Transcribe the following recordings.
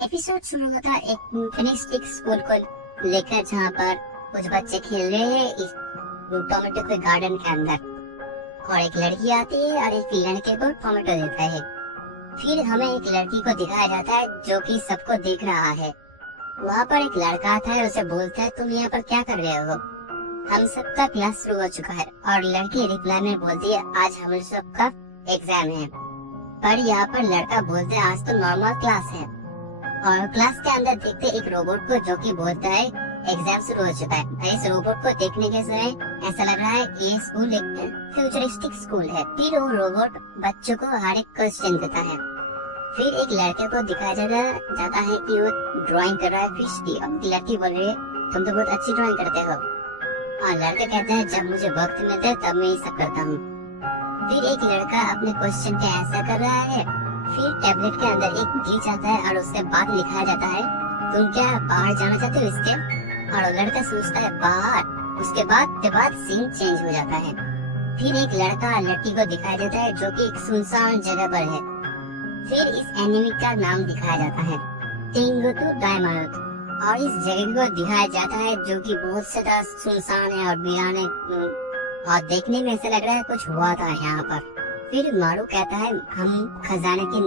Episode शुरू होता है एक फिनिस्टिक स्कूल को लेकर, जहाँ पर कुछ बच्चे खेल रहे हैं इस टोमेटो के गार्डन के अंदर। और एक लड़की आती है और एक लड़के को टोमेटो देता है। फिर हमें एक लड़की को दिखाया जाता है जो कि सबको देख रहा है। वहाँ पर एक लड़का आता है, उसे बोलता है तुम यहाँ पर क्या कर रहे हो, हम सबका क्लास शुरू हो चुका है। और लड़की रिप्लाई में बोलती है आज हम सबका एग्जाम है। पर यहाँ पर लड़का बोलता है आज तो नॉर्मल क्लास है। और क्लास के अंदर देखते एक रोबोट को जो कि बोलता है एग्जाम शुरू हो चुका है। इस रोबोट को देखने के समय ऐसा लग रहा है ये स्कूल एक फ्यूचरिस्टिक स्कूल है। फिर वो रोबोट बच्चों को हर एक क्वेश्चन देता है। फिर एक लड़के को दिखाया जाता है कि वो ड्राइंग कर रहा है फिश की। अब लड़की बोल रही है तुम तो बहुत अच्छी ड्राइंग करते हो। और लड़का कहता है जब मुझे वक्त मिलता है तब मैं ये सब करता हूँ। फिर एक लड़का अपने क्वेश्चन का आंसर कर रहा है। फिर टैबलेट के अंदर एक ग्लिच आता है और उसके बाद लिखाया जाता है तुम क्या बाहर जाना चाहते हो इसके। और लड़का सोचता है बाहर। उसके बाद सीन चेंज हो जाता है। फिर एक लड़का लड़की को दिखाया जाता है जो कि एक सुनसान जगह पर है। फिर इस एनिमी का नाम दिखाया जाता है टिंगुटू डायमंड। और इस जगह को दिखाया जाता है जो कि बहुत ज्यादा सुनसान है और वीरान है। और देखने में ऐसा लग रहा है कुछ हुआ था यहाँ पर। फिर मारू कहता है हम खजाने की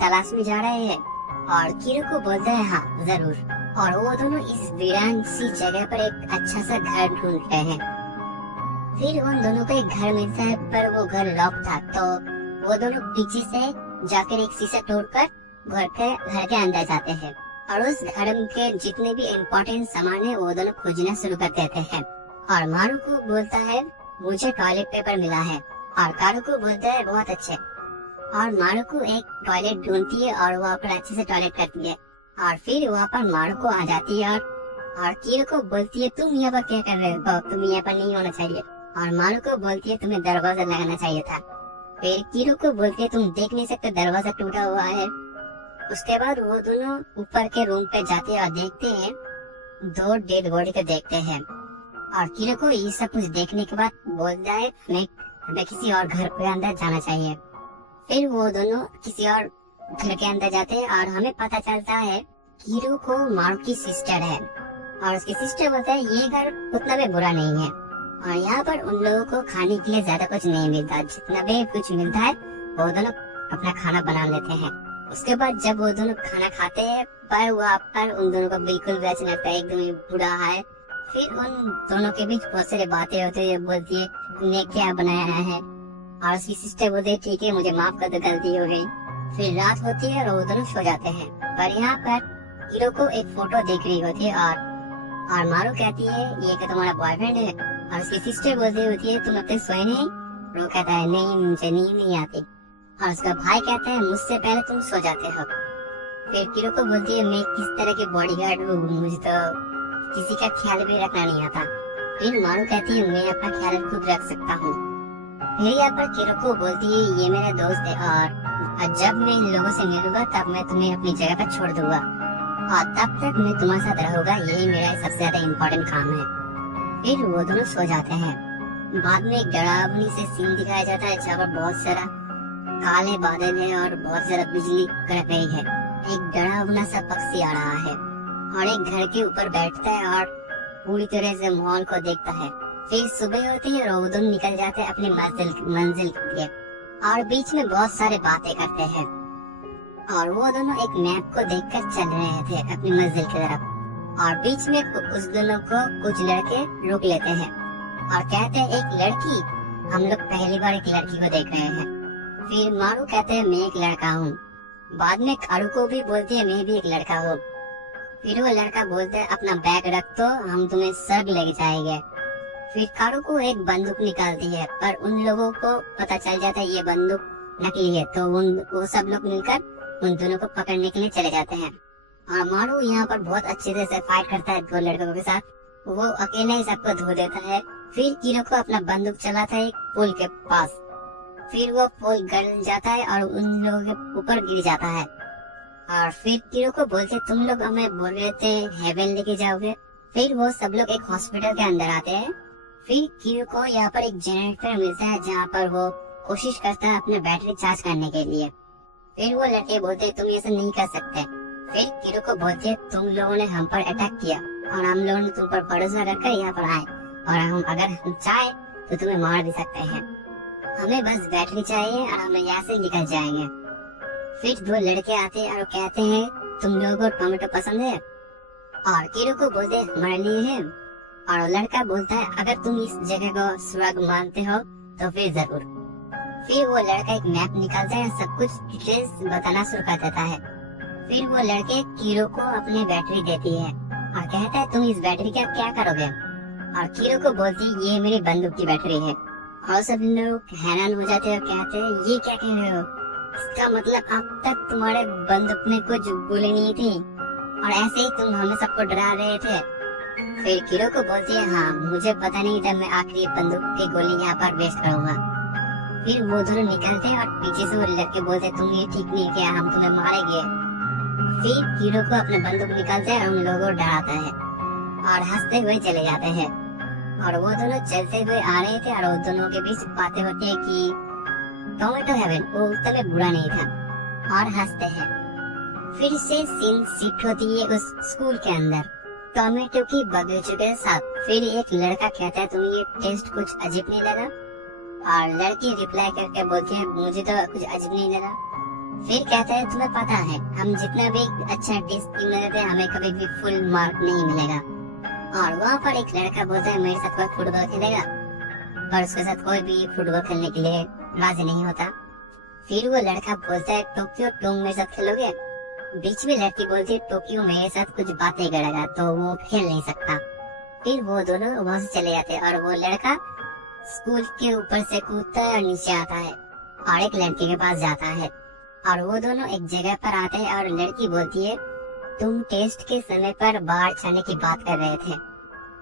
तलाश में जा रहे हैं। और कीरू को बोलता है हाँ जरूर। और वो दोनों इस वीरान सी जगह पर एक अच्छा सा घर ढूंढ रहे हैं। फिर उन दोनों को एक घर मिलता है पर वो घर लॉक था। तो वो दोनों पीछे से जाकर एक शीशा तोड़कर घर के अंदर जाते हैं। और उस घर के जितने भी इम्पोर्टेंट सामान है वो दोनों खोजना शुरू कर देते हैं। और मारू को बोलता है मुझे टॉयलेट पेपर मिला है। और कारू को बोलता है बहुत अच्छे। और मारू को एक टॉयलेट ढूंढती है और वहाँ पर अच्छे से टॉयलेट करती है। और फिर वहाँ पर मारू को आ जाती है और कीरू को बोलती है तुम यहाँ पर क्या कर रहे हो, तुम यहाँ पर नहीं होना चाहिए। और मारू को बोलती है तुम्हें दरवाजा लगाना चाहिए था। फिर कीरू को बोलती है तुम देख नहीं सकते दरवाजा टूटा हुआ है। उसके बाद वो दोनों ऊपर के रूम पे जाते हैं और देखते हैं दो डेड बॉडी को देखते हैं। और कीरू को ये सब कुछ देखने के बाद बोलता है हमें किसी और घर के अंदर जाना चाहिए। फिर वो दोनों किसी और घर के अंदर जाते हैं और हमें पता चलता है कीरू को मारू की सिस्टर है। और उसकी सिस्टर बोलता है ये घर उतना भी बुरा नहीं है। और यहाँ पर उन लोगों को खाने के लिए ज्यादा कुछ नहीं मिलता, जितना भी कुछ मिलता है वो दोनों अपना खाना बना लेते हैं। उसके बाद जब वो दोनों खाना खाते हैं पर वहाँ पर उन दोनों को बिल्कुल वैसे लगता है एकदम बुरा है। फिर उन दोनों के बीच बहुत सारी बातें होती है। बोलती है तुमने क्या बनाया है। और उसकी सिस्टर बोलती है ठीक है मुझे माफ कर दो गलती हो गई। फिर रात होती है और वो दोनों सो जाते हैं। पर यहाँ पर हीरो को एक फोटो देख रही होती है और मारू कहती है ये क्या तुम्हारा बॉयफ्रेंड है। और उसकी सिस्टर बोलती होती है तुम अब तक सोए नहीं। वो कहता है नहीं मुझे नींद नहीं आती। और उसका भाई कहता है मुझसे पहले तुम सो जाते हो। फिर कीरो को बोलती है मैं किस तरह की बॉडीगार्ड हूँ, मुझे तो किसी का ख्याल भी रखना नहीं आता। फिर मारू कहती है मैं अपना ख्याल खुद रख सकता हूँ। फिर यहाँ पर कीरो को बोलती है ये मेरा दोस्त है और जब मैं इन लोगों से मिलूंगा तब मैं तुम्हें अपनी जगह पर छोड़ दूंगा और तब तक मैं तुम्हारे साथ रहूंगा, यही मेरा सबसे ज्यादा इम्पोर्टेंट काम है। फिर वो दोनों सो जाते हैं। बाद में एक डरावनी से सीन दिखाया जाता है जहाँ पर बहुत सारा काले बादल है और बहुत ज्यादा बिजली कड़क रही है। एक डरावना सा पक्षी आ रहा है और एक घर के ऊपर बैठता है और पूरी तरह से माहौल को देखता है। फिर सुबह होती है और वो दोनों निकल जाते हैं अपनी मंजिल के लिए और बीच में बहुत सारे बातें करते हैं। और वो दोनों एक मैप को देखकर चल रहे थे अपनी मंजिल की तरफ। और बीच में उस दोनों को कुछ लड़के रोक लेते हैं और कहते हैं एक लड़की, हम लोग पहली बार एक लड़की को देख रहे हैं। फिर मारू कहते हैं मैं एक लड़का हूँ। बाद में कारू को भी बोलती है मैं भी एक लड़का हूँ। फिर वो लड़का बोलता है अपना बैग रख दो हम तुम्हें स्वर्ग लेके जाएंगे। फिर कारू को एक बंदूक निकालती है पर उन लोगों को पता चल जाता है ये बंदूक नकली है। तो वो सब लोग मिलकर उन दोनों को पकड़ने के लिए चले जाते हैं। और मारू यहाँ पर बहुत अच्छे से फाइट करता है दो लड़कों के साथ। वो अकेले ही सबको धो देता है। फिर कीरो को अपना बंदूक चलाता है एक पुल के पास। फिर वो पुल गल जाता है और उन लोगों के ऊपर गिर जाता है। और फिर कीरो को बोलते तुम लोग हमें बोल रहे थे हेवन लेके जाओगे। फिर वो सब लोग एक हॉस्पिटल के अंदर आते हैं। फिर कीरो को यहाँ पर एक जनरेटर मिलता है जहाँ पर वो कोशिश करता है अपने बैटरी चार्ज करने के लिए। फिर वो लड़के बोलते तुम ऐसा नहीं कर सकते। फिर कीरो को बोलती है तुम लोगों ने हम पर अटैक किया और हम लोगों ने तुम पर भरोसा रखकर यहाँ पर आए, और अगर हम चाहे तो तुम्हें मार भी सकते हैं। हमें बस बैटरी चाहिए और हम यहाँ से निकल जाएंगे। फिर दो लड़के आते हैं और कहते हैं तुम लोगों को टोमेटो पसंद है, और कीरो को बोलते हैं हमारे लिए है। और वो लड़का बोलता है अगर तुम इस जगह को स्वर्ग मानते हो तो फिर जरूर। फिर वो लड़का एक मैप निकालता है, सब कुछ डिटेल्स बताना शुरू कर देता है। फिर वो लड़के कीरो को अपनी बैटरी देती है और कहता है तुम इस बैटरी का क्या करोगे, और कीरो को बोलती है ये मेरी बंदूक की बैटरी है। और सब लोग हैरान हो जाते हैं और कहते हैं ये क्या कह रहे हो, इसका मतलब अब तक तुम्हारे बंदूक में कुछ गोली नहीं थी और ऐसे ही तुम हमें सबको डरा रहे थे। फिर कीरो को बोलती है हाँ मुझे पता नहीं था मैं आखिरी बंदूक की गोली यहाँ पर वेस्ट करूंगा। फिर वो दोनों निकलते हैं और पीछे से वो लड़के बोलते हैं तुम ये ठीक नहीं किया, हम तुम्हें मारेंगे। फिर कीरो को अपने बंदूक निकालते हैं और उन लोगों को डराता है और हंसते हुए चले जाते हैं। और वो दोनों चलते हुए आ रहे थे और वो दोनों के बीच बातें होती है कि टोमेटो हेवन वो उतना बुरा नहीं था, और हंसते हैं। फिर से सीन शिफ्ट होती है उस स्कूल के अंदर टोमेटो की बगीचों के साथ। फिर एक लड़का कहता है तुम्हें ये टेस्ट कुछ अजीब नहीं लगा, और लड़की रिप्लाई करके बोलती है मुझे तो कुछ अजीब नहीं लगा। फिर कहता है तुम्हें पता है हम जितना भी अच्छा डिश देते हैं हमें कभी भी फुल मार्क नहीं मिलेगा। और वहाँ पर एक लड़का बोलता है मेरे साथ कोई फुटबॉल खेलेगा, पर उसके साथ कोई भी फुटबॉल खेलने के लिए राजी नहीं होता। फिर वो लड़का बोलता है टोक्यो तुम मेरे साथ खेलोगे। बीच में लड़की बोलती है टोक्यो मेरे साथ कुछ बातें करेगा तो वो खेल नहीं सकता। फिर वो दोनों वहाँ से चले जाते हैं और वो लड़का स्कूल के ऊपर से कूदता है और नीचे आता है और एक लड़की के पास जाता है, और वो दोनों एक जगह पर आते हैं और लड़की बोलती है तुम टेस्ट के समय पर बाहर जाने की बात कर रहे थे।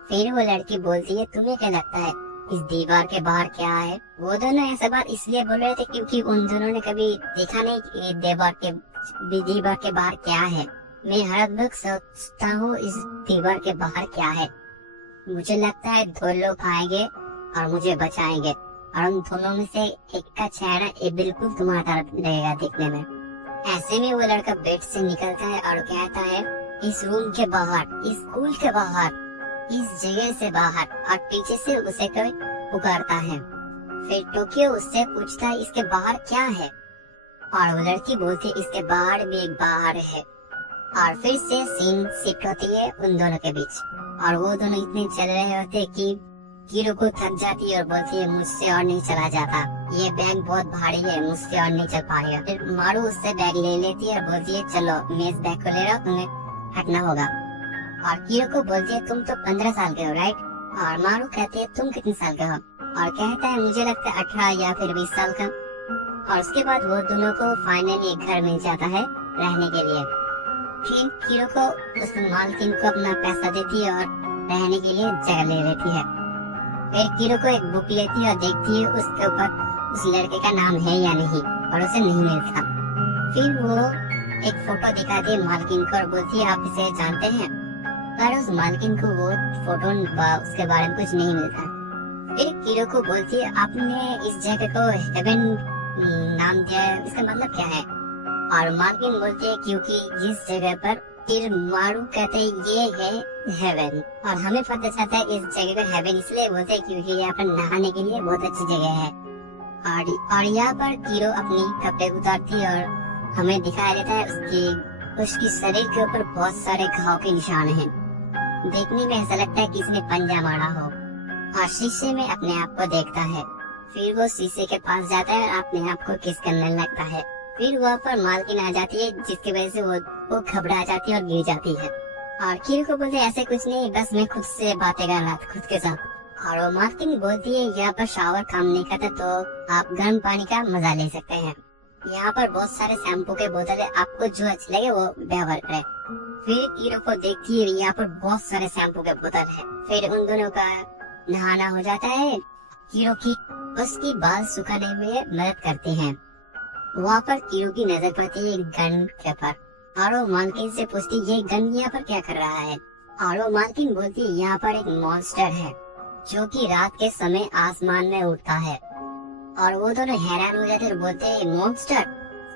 फिर वो लड़की बोलती है तुम्हें क्या लगता है इस दीवार के बाहर क्या है। वो दोनों ऐसा बात इसलिए बोल रहे थे क्योंकि उन दोनों ने कभी देखा नहीं कि दीवार के बाहर क्या है। मैं हर वक्त सोचता हूँ इस दीवार के बाहर क्या है। मुझे लगता है दो लोग आएंगे और मुझे बचाएंगे, और उन दोनों में से एक का चेहरा बिल्कुल तुम्हारा तरफ लगेगा देखने में। ऐसे में वो लड़का बेड से निकलता है और कहता है इस रूम के बाहर, इस स्कूल के बाहर, इस जगह से बाहर, और पीछे से उसे कोई पुकारता है। फिर टोक्यो उससे पूछता है इसके बाहर क्या है, और वो लड़की बोलती है इसके बाहर भी एक बाहर है। और फिर से सीन शिफ्ट होती है उन दोनों के बीच, और वो दोनों इतने चल रहे होते कि कीरो को थक जाती है और बोलती है मुझसे और नहीं चला जाता, ये बैग बहुत भारी है, मुझसे और नहीं चल पाएगा। फिर मारू उससे बैग ले लेती है और बोलती है चलो मैं इस बैग को ले रहा हूँ, तुम्हें हटना होगा। और कीरो को बोलती है तुम तो 15 साल के हो राइट, और मारू कहती है तुम कितने साल का हो, और कहता है मुझे लगता है 18 या फिर 20 साल का। और उसके बाद वो दोनों को फाइनली एक घर मिल जाता है रहने के लिए। फिर कीरो को उस मालकिन को अपना पैसा देती है और रहने के लिए जगह ले लेती है। फिर कीरो को एक बुक लेती है और देखती है उसके ऊपर उस लड़के का नाम है या नहीं, और उसे नहीं मिलता। फिर वो एक फोटो दिखाती है मालकिन को और बोलती है आप इसे जानते हैं, पर उस मालकिन को वो फोटो उसके बारे में कुछ नहीं मिलता। फिर कीरो को बोलती है आपने इस जगह को हेवन नाम दिया है, इसका मतलब क्या है। और मालकिन बोलती है क्योंकि जिस जगह पर, फिर मारू कहते हैं ये है हेवन, और हमें पता चलता है इस जगह को हेवन इसलिए बोलते हैं क्योंकि यहाँ पर नहाने के लिए बहुत अच्छी जगह है। और यहाँ पर कीरो अपनी कपड़े उतारती है और हमें दिखाया देता है उसकी शरीर के ऊपर बहुत सारे घाव के निशान हैं। देखने में ऐसा लगता है किसी ने पंजा मारा हो, और शीशे में अपने आप को देखता है। फिर वो शीशे के पास जाता है और अपने आप को किस करने लगता है। फिर वहाँ पर मालकिन आ जाती है जिसकी वजह से वो घबरा जाती है और गिर जाती है। और कीरो को बोलते ऐसे कुछ नहीं, बस मैं खुद से बातें कर रहा था खुद के साथ। और वो मालकिन बोलती है यहाँ पर शावर काम नहीं करता तो आप गर्म पानी का मजा ले सकते हैं। यहाँ पर बहुत सारे शैम्पू के बोतल है, आपको जो अच्छे लगे वो व्यवहार करें। फिर कीरो को देखती है यहाँ पर बहुत सारे शैम्पू के बोतल है। फिर उन दोनों का नहाना हो जाता है। कीरो की उसकी बाल सुखाने में मदद करती है। वहाँ पर कीरो की नजर पड़ती है एक गन के पर, और वो मालकिन से पूछती ये गन यहाँ पर क्या कर रहा है। और वो मालकिन बोलती है यहाँ पर एक मॉन्स्टर है जो कि रात के समय आसमान में उड़ता है। और वो दोनों हैरान हो जाते और बोलते हैं मॉन्स्टर,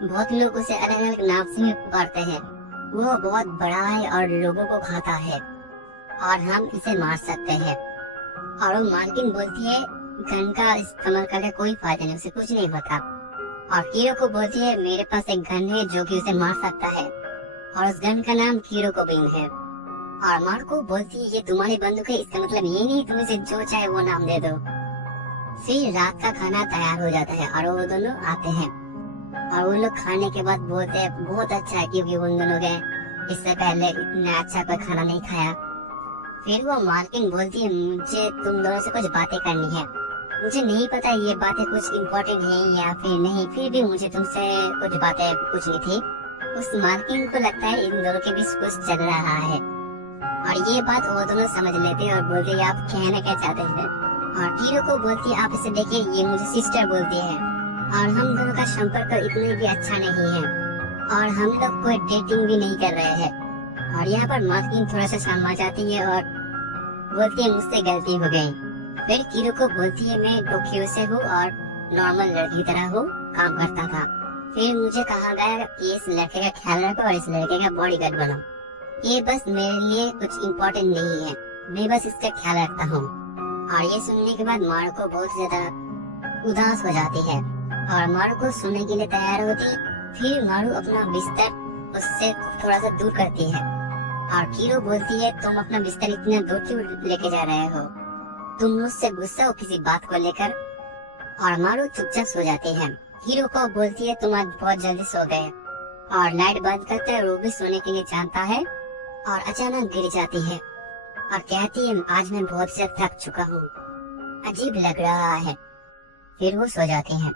बहुत लोग उसे अलग अलग नाम से पुकारते हैं। वो बहुत बड़ा है और लोगों को खाता है और हम इसे मार सकते हैं। और वो मालकिन बोलती है गन का इस्तेमाल करके कोई फायदा नहीं, उसे कुछ नहीं होता। और कीरो को बोलती है मेरे पास एक गन है जो कि उसे मार सकता है और उस गन का नाम कीरो को बीन है। और मार्को बोलती है ये तुम्हारी बंदूक है, इसका मतलब ये नहीं तुम इसे जो चाहे वो नाम दे दो। फिर रात का खाना तैयार हो जाता है और वो दोनों आते हैं और वो लोग खाने के बाद बोलते हैं बहुत अच्छा है, क्योंकि उन दोनों ने इससे पहले इतना अच्छा कोई खाना नहीं खाया। फिर वो मालकिन बोलती है मुझे तुम दोनों से कुछ बातें करनी है, मुझे नहीं पता ये बातें कुछ इम्पोर्टेंट है या फिर नहीं, फिर भी मुझे तुमसे कुछ बातें पूछनी थी। उस मालकिन को लगता है इन दोनों के बीच कुछ चल रहा है और ये बात वो दोनों समझ लेते हैं और बोलते हैं आप कहना क्या चाहते हैं। और कीरो को बोलती है आप इसे देखिए ये मुझे सिस्टर बोलती है और हम दोनों का संपर्क इतना भी अच्छा नहीं है और हम लोग कोई डेटिंग भी नहीं कर रहे हैं। और यहाँ पर मालकिन थोड़ा सा शर्मा जाती है और बोलती है मुझसे गलती हो गई। फिर कीरो को बोलती है मैं टोक्यो से हूँ और नॉर्मल लड़की तरह हूँ, काम करता था। फिर मुझे कहा गया कि इस लड़के का ख्याल रखो और इस लड़के का बॉडीगार्ड बनो, ये बस मेरे लिए कुछ इम्पोर्टेंट नहीं है, मैं बस इसका ख्याल रखता हूँ। और ये सुनने के बाद मारुको बहुत ज्यादा उदास हो जाती है और मारुको सोने के लिए तैयार होती। फिर मारू अपना बिस्तर उससे थोड़ा सा दूर करती है और कीरो बोलती है तुम अपना बिस्तर इतना दूर क्यों लेके जा रहे हो, तुम मुझसे गुस्सा हो किसी बात को लेकर। और मारू चुपचाप सो जाती है। कीरो को बोलती है तुम आज बहुत जल्दी सो गए और लाइट बंद करते है। वो भी सोने के लिए जानता है और अचानक गिर जाती है और कहती है आज मैं बहुत से थक चुका हूँ, अजीब लग रहा है। फिर वो सो जाती है।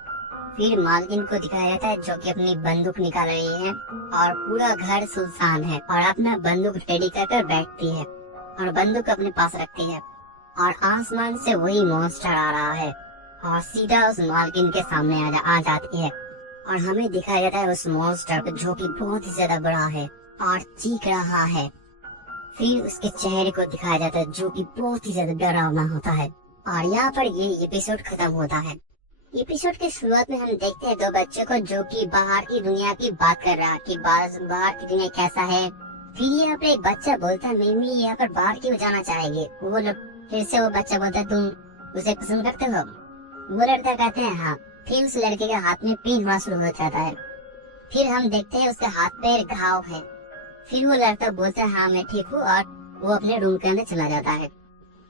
फिर मालकिन को दिखाया जाता है जो कि अपनी बंदूक निकाल रही है और पूरा घर सुनसान है और अपना बंदूक रेडी कर बैठती है और बंदूक अपने पास रखती है और आसमान से वही मॉन्स्टर आ रहा है और सीधा उस मालकिन के सामने आ जाती है। और हमें दिखाया जाता है उस मॉन्स्टर को जो कि बहुत ही ज्यादा बड़ा है और चीख रहा है। फिर उसके चेहरे को दिखाया जाता है जो कि बहुत ही ज्यादा डरावना होता है। और यहाँ पर ये एपिसोड खत्म होता है। एपिसोड के शुरुआत में हम देखते हैं दो बच्चों को जो कि बाहर की दुनिया की बात कर रहा है कि बाहर की दुनिया कैसा है। फिर यहाँ पर एक बच्चा बोलता है मिमी यहाँ पर बाहर क्यों जाना चाहेंगे। वो लोग फिर से वो बच्चा बोलता है तुम उसे पसंद करते हो। वो लड़का कहते हैं हाँ। फिर उस लड़के के हाथ में पेन होना शुरू हो जाता है। फिर हम देखते हैं उसके हाथ पे घाव है। फिर वो लड़का बोलता है हाँ मैं ठीक हूँ और वो अपने रूम के अंदर चला जाता है।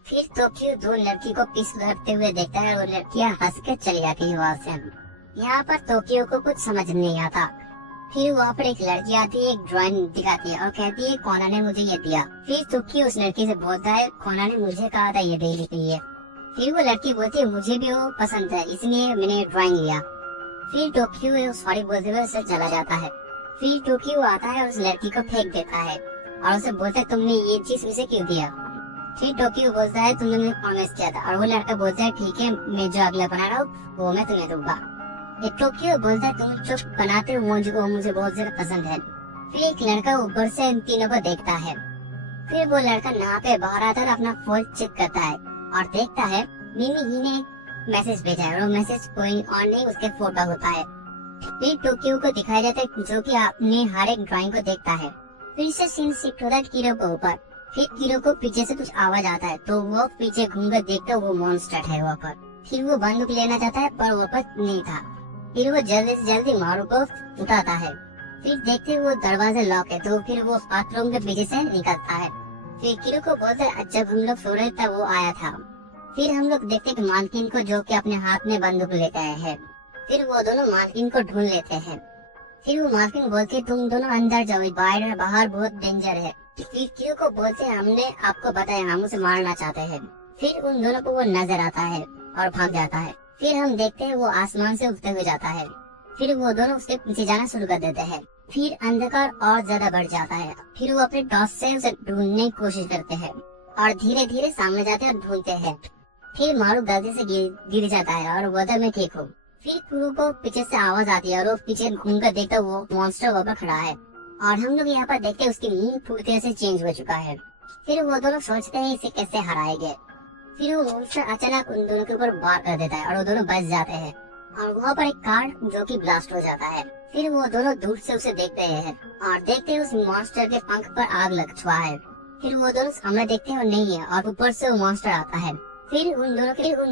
फिर टोक्यो दो लड़की को पीस लड़ते हुए देखता है और लड़कियां हंस कर चली जाती है वहाँ से। यहाँ पर टोक्यो को कुछ समझ नहीं आता। फिर वहाँ पर एक लड़की आती है, एक ड्राइंग दिखाती है और कहती है कोना ने मुझे ये दिया। फिर टोक्यो उस लड़की से बोलता है कोना ने मुझे कहा था ये देने के लिए। फिर वो लड़की बोलती है मुझे भी वो पसंद है इसलिए मैंने ड्राइंग लिया। फिर टोक्यो सॉरी बोलते हुए उससे चला जाता है। फिर टोक्यो आता है और उस लड़की को फेंक देता है और उसे बोलता है तुमने ये चीज मुझे क्यों दिया। फिर टोक्यो बोलता है तुमने मुझे प्रॉमिस किया था और वो लड़का बोलता है ठीक है मैं जो अगला बना रहा हूँ वो मैं तुम्हें दूंगा। टोक्यो बोलता है तुम जो बनाते हो मुझे बहुत ज्यादा पसंद है। फिर एक लड़का ऊपर से इन तीनों को देखता है। फिर वो लड़का नहा पे बाहर आता है, अपना फोन चेक करता है और देखता है मिमी ही ने मैसेज भेजा है और वो मैसेज कोई और नहीं उसके फोटो होता है। फिर टोक्यो को दिखाया जाता है जो कि अपने हर एक ड्राइंग को देखता है। फिर से सीन शिफ्ट होता है कीरो को ऊपर। फिर कीरो को पीछे से कुछ आवाज आता है तो वो पीछे घूमकर देखता है वो मॉन्स्टर है वहाँ पर। फिर वो बंदूक लेना चाहता है पर वहाँ पर नहीं था। फिर वो जल्दी से जल्दी मारू को उठाता है। फिर देखते वो दरवाजा लॉक है तो फिर वो बाथरूम के पीछे से निकलता है। फिर कीरो को बोलता है जब हम लोग सो रहे तब वो आया था। फिर हम लोग देखते कि मालकिन को जो कि अपने हाथ में बंदूक लेके आए हैं। फिर वो दोनों मालकिन को ढूंढ लेते हैं। फिर वो मालकिन बोलती है तुम दोनों अंदर जाओ, बाहर बहुत डेंजर है। फिर कीरो को बोलते हैं हमने आपको बताया हम उसे मारना चाहते हैं। फिर उन दोनों को वो नजर आता है और भाग जाता है। फिर हम देखते हैं वो आसमान से उठते हुए जाता है। फिर वो दोनों उसके पीछे जाना शुरू कर देते हैं। फिर अंधकार और ज्यादा बढ़ जाता है। फिर वो अपने टॉर्च से उसे ढूंढने की कोशिश करते हैं और धीरे धीरे सामने जाते हैं और ढूंढते हैं। फिर मारू गलती से गिर जाता है और बोलता मैं ठीक हूँ। फिर क्रू को पीछे से आवाज आती है और वो पीछे घूम कर देखता वो मॉन्स्टर वहाँ पर खड़ा है और हम लोग यहाँ पर देखते हैं उसकी मुंह पूरी तरह से चेंज हो चुका है। फिर वो दोनों सोचते हैं इसे कैसे हराएंगे। फिर वो मॉन्स्टर अचानक उन दोनों के ऊपर वार कर देता है और वो दोनों बच जाते हैं और वहाँ पर एक कार जो कि ब्लास्ट हो जाता है। फिर वो दोनों दूर से उसे देख रहे हैं और देखते हैं उस मॉन्स्टर के पंख पर आग लग चुका है। फिर वो दोनों सामने देखते हैं और नहीं है, और ऊपर से वो मॉन्स्टर आता है। फिर उन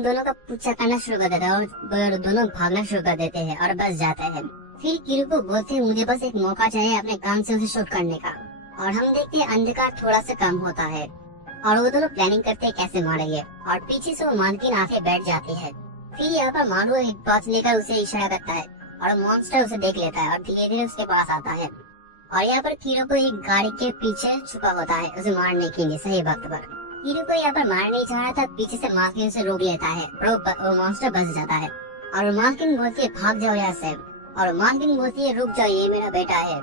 दोनों का पीछा करना शुरू कर देता है और वो दोनों भागना शुरू कर देते हैं और बच जाते हैं। फिर किरू को बोलते हैं मुझे बस एक मौका चाहिए अपने काम से उसे शूट करने का। और हम देखते हैं अंधकार थोड़ा सा कम होता है और वो दोनों प्लानिंग करते हैं कैसे मारेंगे, और पीछे से वो मालकिन आके बैठ जाती है। फिर यहाँ पर मारू एक टॉर्च लेकर उसे इशारा करता है और मॉन्स्टर उसे देख लेता है और धीरे धीरे उसके पास आता है। और यहाँ पर कीरो को एक गाड़ी के पीछे छुपा होता है उसे मारने के लिए सही वक्त पर। कीरो को यहाँ पर मारने नहीं चाह रहा था, पीछे से मालकिन उसे रोक लेता है और वो मॉन्स्टर बच जाता है। और मालकिन बोलती है भाग जाओ यहाँ से, और मालकिन बोलती है रुक जाओ ये मेरा बेटा है।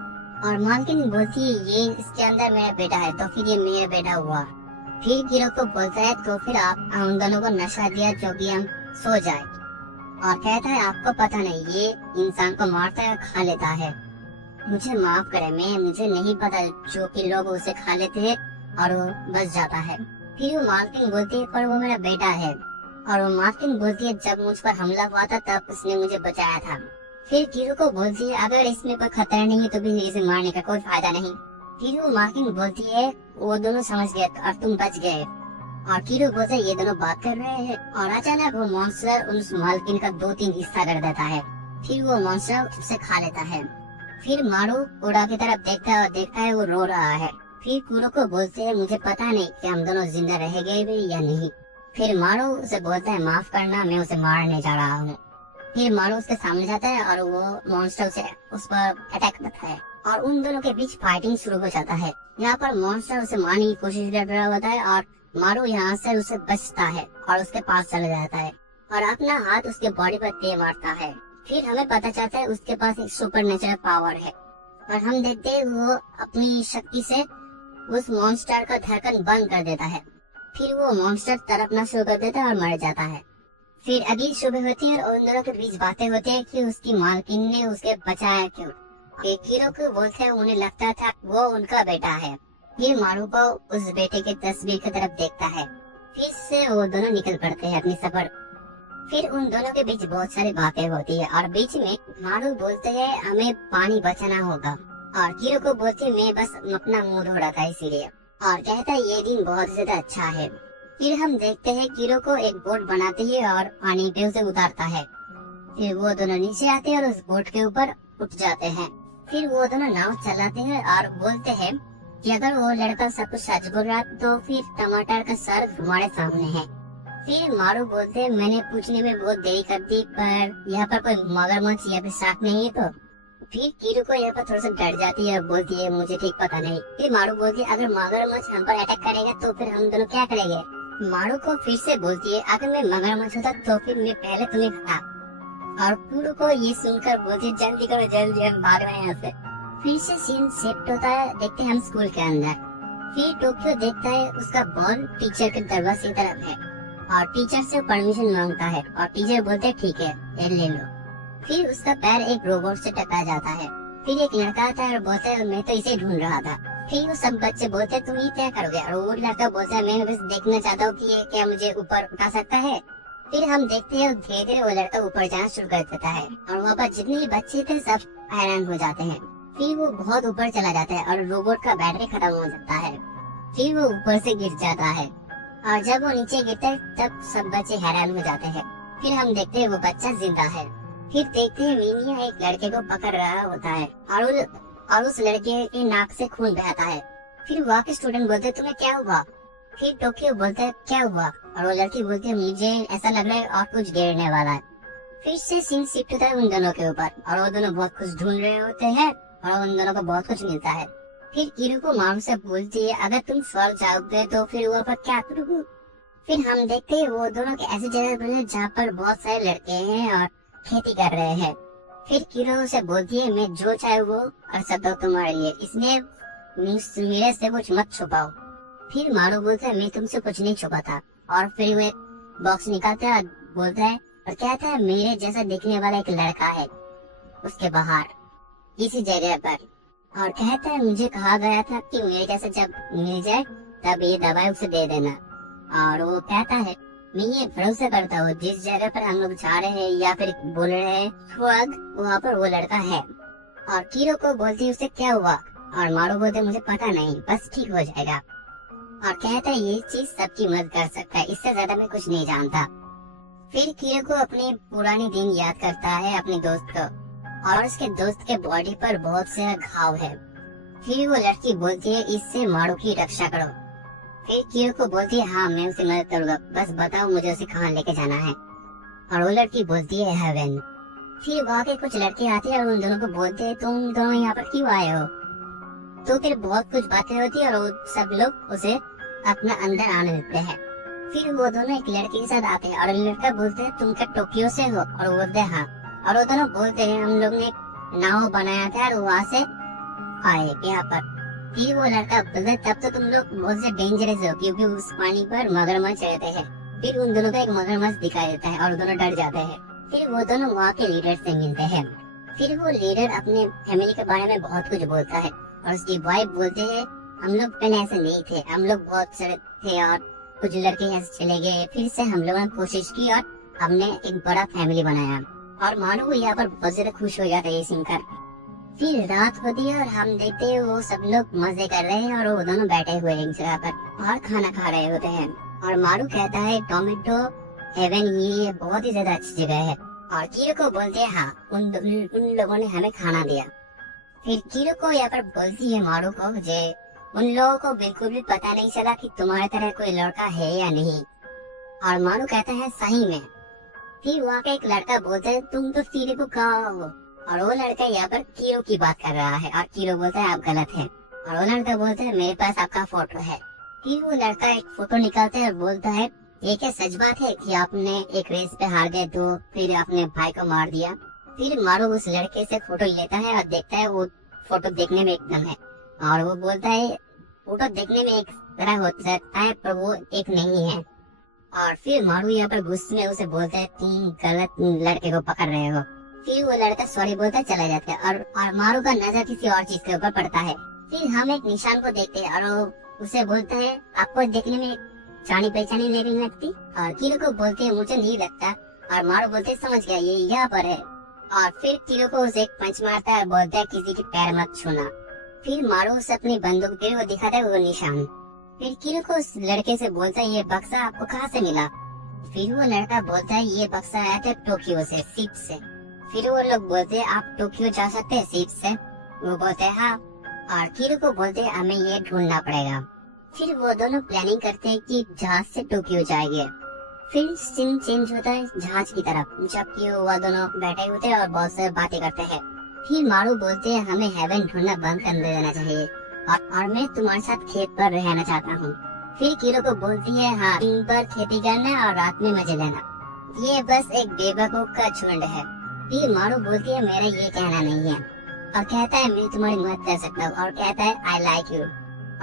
और मालकिन बोलती है ये इसके अंदर मेरा बेटा है तो फिर ये मेरा बेटा हुआ। फिर कीरो को बोलता है तो फिर आप उन दोनों को नशा दिया जो कि हम सो जाए, और कहता है आपको पता नहीं ये इंसान को मारता है और खा लेता है, मुझे माफ करे, मुझे नहीं पता जो कि लोग उसे खा लेते हैं और वो बच जाता है। फिर वो मालकिन बोलती है पर वो मेरा बेटा है, और वो मालकिन बोलती है जब मुझ पर हमला हुआ था तब उसने मुझे बचाया था। फिर कीरू को बोलती है अगर इसमें कोई खतरा नहीं है तो भी इसे मारने का कोई फायदा नहीं। फिर वो मालकिन बोलती है वो दोनों समझ गए और तुम बच गए। और कीरू बोलते ये दोनों बात कर रहे हैं और अचानक वो मॉन्स्टर उस मालकिन का 2-3 हिस्सा कर देता है। फिर वो मॉन्स्टर उसे खा लेता है। फिर मारू ओडा की तरफ देखता है और देखता है वो रो रहा है। फिर कुरो को बोलते हैं मुझे पता नहीं कि हम दोनों जिंदा रह गए भी या नहीं। फिर मारू उसे बोलता है माफ करना, मैं उसे मारने जा रहा हूँ। फिर मारू उसके सामने जाता है और वो मॉन्स्टर उस पर अटैक करता है और उन दोनों के बीच फाइटिंग शुरू हो जाता है। यहाँ पर मॉन्स्टर उसे मारने की कोशिश कर रहा होता है और मारू यहाँ से उसे बचता है और उसके पास चला जाता है और अपना हाथ उसके बॉडी पर दे मारता है। फिर हमें पता चलता है उसके पास एक सुपर नेचुरल पावर है और हम देखते हैं वो अपनी शक्ति से उस मॉन्स्टर का धड़कन बंद कर देता है। फिर वो मॉन्स्टर तड़पना शुरू कर देता है और मर जाता है। फिर अगली सुबह होती है और उन दोनों के बीच बातें होती है कि उसकी मालकिन ने उसके बचाया क्यों। कीरो को बोलते हैं उन्हें लगता था वो उनका बेटा है। फिर मारू को उस बेटे की तस्वीर की तरफ देखता है। फिर से वो दोनों निकल पड़ते हैं अपनी सफर। फिर उन दोनों के बीच बहुत सारी बातें होती है और बीच में मारू बोलते हैं हमें पानी बचाना होगा और कीरो को बोलते मैं बस अपना मुंह धो रहा था इसीलिए, और कहता है ये दिन बहुत ज्यादा अच्छा है। फिर हम देखते हैं कीरो को एक बोट बनाती है और पानी पे उसे उतारता है। फिर वो दोनों नीचे आते हैं और उस बोट के ऊपर उठ जाते हैं। फिर वो दोनों नाव चलाते हैं और बोलते हैं कि अगर वो लड़का सब कुछ सच बोल रहा तो फिर टमाटर का सर हमारे सामने है। फिर मारू बोलते हैं मैंने पूछने में बहुत देरी कर दी पर यहाँ पर कोई मगरमच्छ या फिर सांप नहीं है तो। फिर कीरू को यहाँ पर थोड़ा सा डर जाती है और बोलती है मुझे ठीक पता नहीं। फिर मारू बोलती है अगर मगरमच्छ हम पर अटैक करेगा तो फिर हम दोनों क्या करेंगे। मारू को फिर से बोलती है अगर मैं मगरमच्छ होता तो फिर मैं पहले तुम्हें खाता। और कीरू को ये सुनकर बोलती है जल्दी करो जल्दी हम भाग रहे हैं यहाँ से। फिर से सीन शिफ्ट होता है, देखते हैं हम स्कूल के अंदर। फिर टोक्यो देखता है उसका बॉल टीचर के दरवाजे की तरफ है और टीचर से परमिशन मांगता है और टीचर बोलते हैं ठीक है ये ले लो। फिर उसका पैर एक रोबोट से टकरा जाता है। फिर एक लड़का आता है और बोलता है मैं तो इसे ढूंढ रहा था। फिर वो सब बच्चे बोलते हैं तुम ये क्या करोगे, और वो लड़का बोलता है मैं बस देखना चाहता हूँ कि ये क्या मुझे ऊपर उठा सकता है। फिर हम देखते हैं धीरे धीरे वो लड़का ऊपर जाना शुरू कर देता है और वहाँ पर जितने भी बच्चे थे सब हैरान हो जाते हैं। फिर वो बहुत ऊपर चला जाता है और रोबोट का बैटरी खत्म हो जाता है। फिर वो ऊपर से गिर जाता है और जब वो नीचे गिरता है तब सब बच्चे हैरान हो जाते हैं। फिर हम देखते हैं वो बच्चा जिंदा है। फिर देखते हैं मीनिया एक लड़के को पकड़ रहा होता है और उस लड़के के नाक से खून बहता है। फिर वहाँ के स्टूडेंट बोलते हैं तुम्हें क्या हुआ। फिर टोक्यो बोलता है क्या हुआ, और वो लड़की बोलती है मुझे ऐसा लग रहा है और कुछ गिरने वाला है। फिर से सीन शिफ्ट होता है उन दोनों के ऊपर और वो दोनों बहुत कुछ ढूंढ रहे होते हैं और उन दोनों को बहुत कुछ मिलता है। फिर कीरू को मारू से बोलती है अगर तुम स्वर्ग जाओगे तो फिर वहाँ पर क्या करोगे। फिर हम देखते हैं वो दोनों के ऐसी जगह पर है जहाँ पर बहुत सारे लड़के हैं और खेती कर रहे हैं। फिर कीरू से बोलती है मैं जो चाहे वो कर सकता हूँ तुम्हारे लिए, इसलिए मेरे से कुछ मत छुपाओ। फिर मारू बोलता है मैं तुमसे कुछ नहीं छुपाता, और फिर वो एक बॉक्स निकालता है और बोलता है और कहता है मेरे जैसा दिखने वाला एक लड़का है उसके बाहर इसी जगह पर, और कहता है मुझे कहा गया था कि मेरे जैसा जब मिल जाए तब ये दवाई उसे दे देना। और वो कहता है मैं ये भरोसा करता हूँ जिस जगह पर हम लोग जा रहे हैं या फिर बोल रहे हैं वहाँ पर वो लड़का है। और कीरो को बोलती है उसे क्या हुआ, और मारू बोलते मुझे पता नहीं, बस ठीक हो जाएगा। और कहता है ये चीज सबकी मदद कर सकता है, इससे ज्यादा मैं कुछ नहीं जानता। फिर कीरो को अपने पुराने दिन याद करता है अपने दोस्त को, और उसके दोस्त के बॉडी पर बहुत से घाव है। फिर वो लड़की बोलती है इससे मारू की रक्षा करो। फिर कीरो को बोलती है हाँ मैं उसे मदद करूंगा, बस बताओ मुझे उसे कहाँ लेके जाना है। और वो लड़की बोलती है हेवन। फिर वहाँ के कुछ लड़के आते हैं और उन दोनों को बोलते हैं तुम दोनों यहाँ पर क्यों आए हो। तो फिर बहुत कुछ बातें होती है और वो सब लोग उसे अपना अंदर आने देते हैं। फिर वो दोनों एक लड़के के साथ आते हैं और लड़का बोलते हैं तुम क्या टोक्यो से हो, और वो बोलते हैं हाँ। और वो दोनों बोलते हैं हम लोग ने नाव बनाया था और वहाँ से आए यहाँ पर। फिर वो लड़का बोलता है तब तो तुम लोग बहुत से डेंजरस हो क्योंकि उस पानी पर मगरमच्छ रहते हैं। फिर उन दोनों को एक मगरमच्छ दिखाई देता है और दोनों डर जाते हैं। फिर वो दोनों वहाँ के लीडर से मिलते हैं। फिर वो लीडर अपने फैमिली के बारे में बहुत कुछ बोलता है और उसकी वाइफ बोलते हैं हम लोग पहले ऐसे नहीं थे, हम लोग बहुत सारे थे और कुछ लड़के ऐसे चले गए, फिर से हम लोगों ने कोशिश की और हमने एक बड़ा फैमिली बनाया। और मारू यहाँ पर बहुत ज्यादा खुश हो जाता है ये सुनकर। फिर रात होती है और हम देखते हैं वो सब लोग मजे कर रहे हैं और वो दोनों बैठे हुए एक जगह पर और खाना खा रहे होते हैं। और मारू कहता है टोमेटो हेवन ये बहुत ही ज्यादा अच्छी जगह है। और कीरो को बोलते हैं हाँ उन लोगों ने हमें खाना दिया। फिर कीरो को यहाँ पर बोलती है मारू को जे उन लोगों को बिल्कुल भी पता नहीं चला कि तुम्हारे तरह कोई लड़का है या नहीं। और मारू कहता है सही में। फिर वहाँ का एक लड़का बोलता है तुम तो सीधे को कहा हो। और वो लड़का यहाँ पर कीरो की बात कर रहा है और कीरो बोलता है आप गलत है। और वो लड़का बोलता है मेरे पास आपका फोटो है। फिर वो लड़का एक फोटो निकालता है और बोलता है ये क्या सच बात है कि आपने एक रेस पे हार गए तो फिर अपने भाई को मार दिया। फिर मारू उस लड़के से फोटो लेता है और देखता है वो फोटो देखने में एकदम है। और वो बोलता है फोटो देखने में एक तरह हो सकता है पर वो एक नहीं है। और फिर मारू यहाँ पर गुस्से में उसे बोलता है तुम गलत लड़के को पकड़ रहे हो। फिर वो लड़का सॉरी बोलता चला जाता है और मारू का नजर किसी और चीज के ऊपर पड़ता है। फिर हम एक निशान को देखते हैं और वो उसे बोलता है आपको देखने में जानी पहचानी नहीं लगती। और कीरो को बोलते हैं मुझे नहीं लगता। और मारू बोलते समझ गया ये यहाँ पर है। और फिर कीरो को उसे एक पंच मारता है और बोलता है किसी की पैर मत छूना। फिर मारू उसे अपनी बंदूक दे वो दिखाता है वो निशान। फिर कीरो को उस लड़के से बोलता है ये बक्सा आपको कहाँ से मिला। फिर वो लड़का बोलता है ये बक्सा आया था टोक्यो से, शिप से। फिर वो लोग बोलते हैं आप टोक्यो जा सकते हैं शिप से। वो बोलते हैं हाँ। और कीरो को बोलते हैं हमें ये ढूंढना पड़ेगा। फिर वो दोनों प्लानिंग करते हैं कि जहाज से टोक्यो जाएंगे। फिर सीन चेंज होता है जहाज की तरफ, जबकि वो दोनों बैठे होते हैं और बहुत सारी बातें करते हैं। फिर मारू बोलते हैं हमें हेवन ढूंढना बंद कर देना चाहिए और मैं तुम्हारे साथ खेत पर रहना चाहता हूँ। फिर कीरो को बोलती है हाँ दिन पर खेती करना और रात में मजे लेना, ये बस एक बेवकूफ का झुंड है। फिर मारू बोलती है मेरा ये कहना नहीं है और कहता है मैं तुम्हारी मदद कर सकता हूँ और कहता है आई लाइक यू।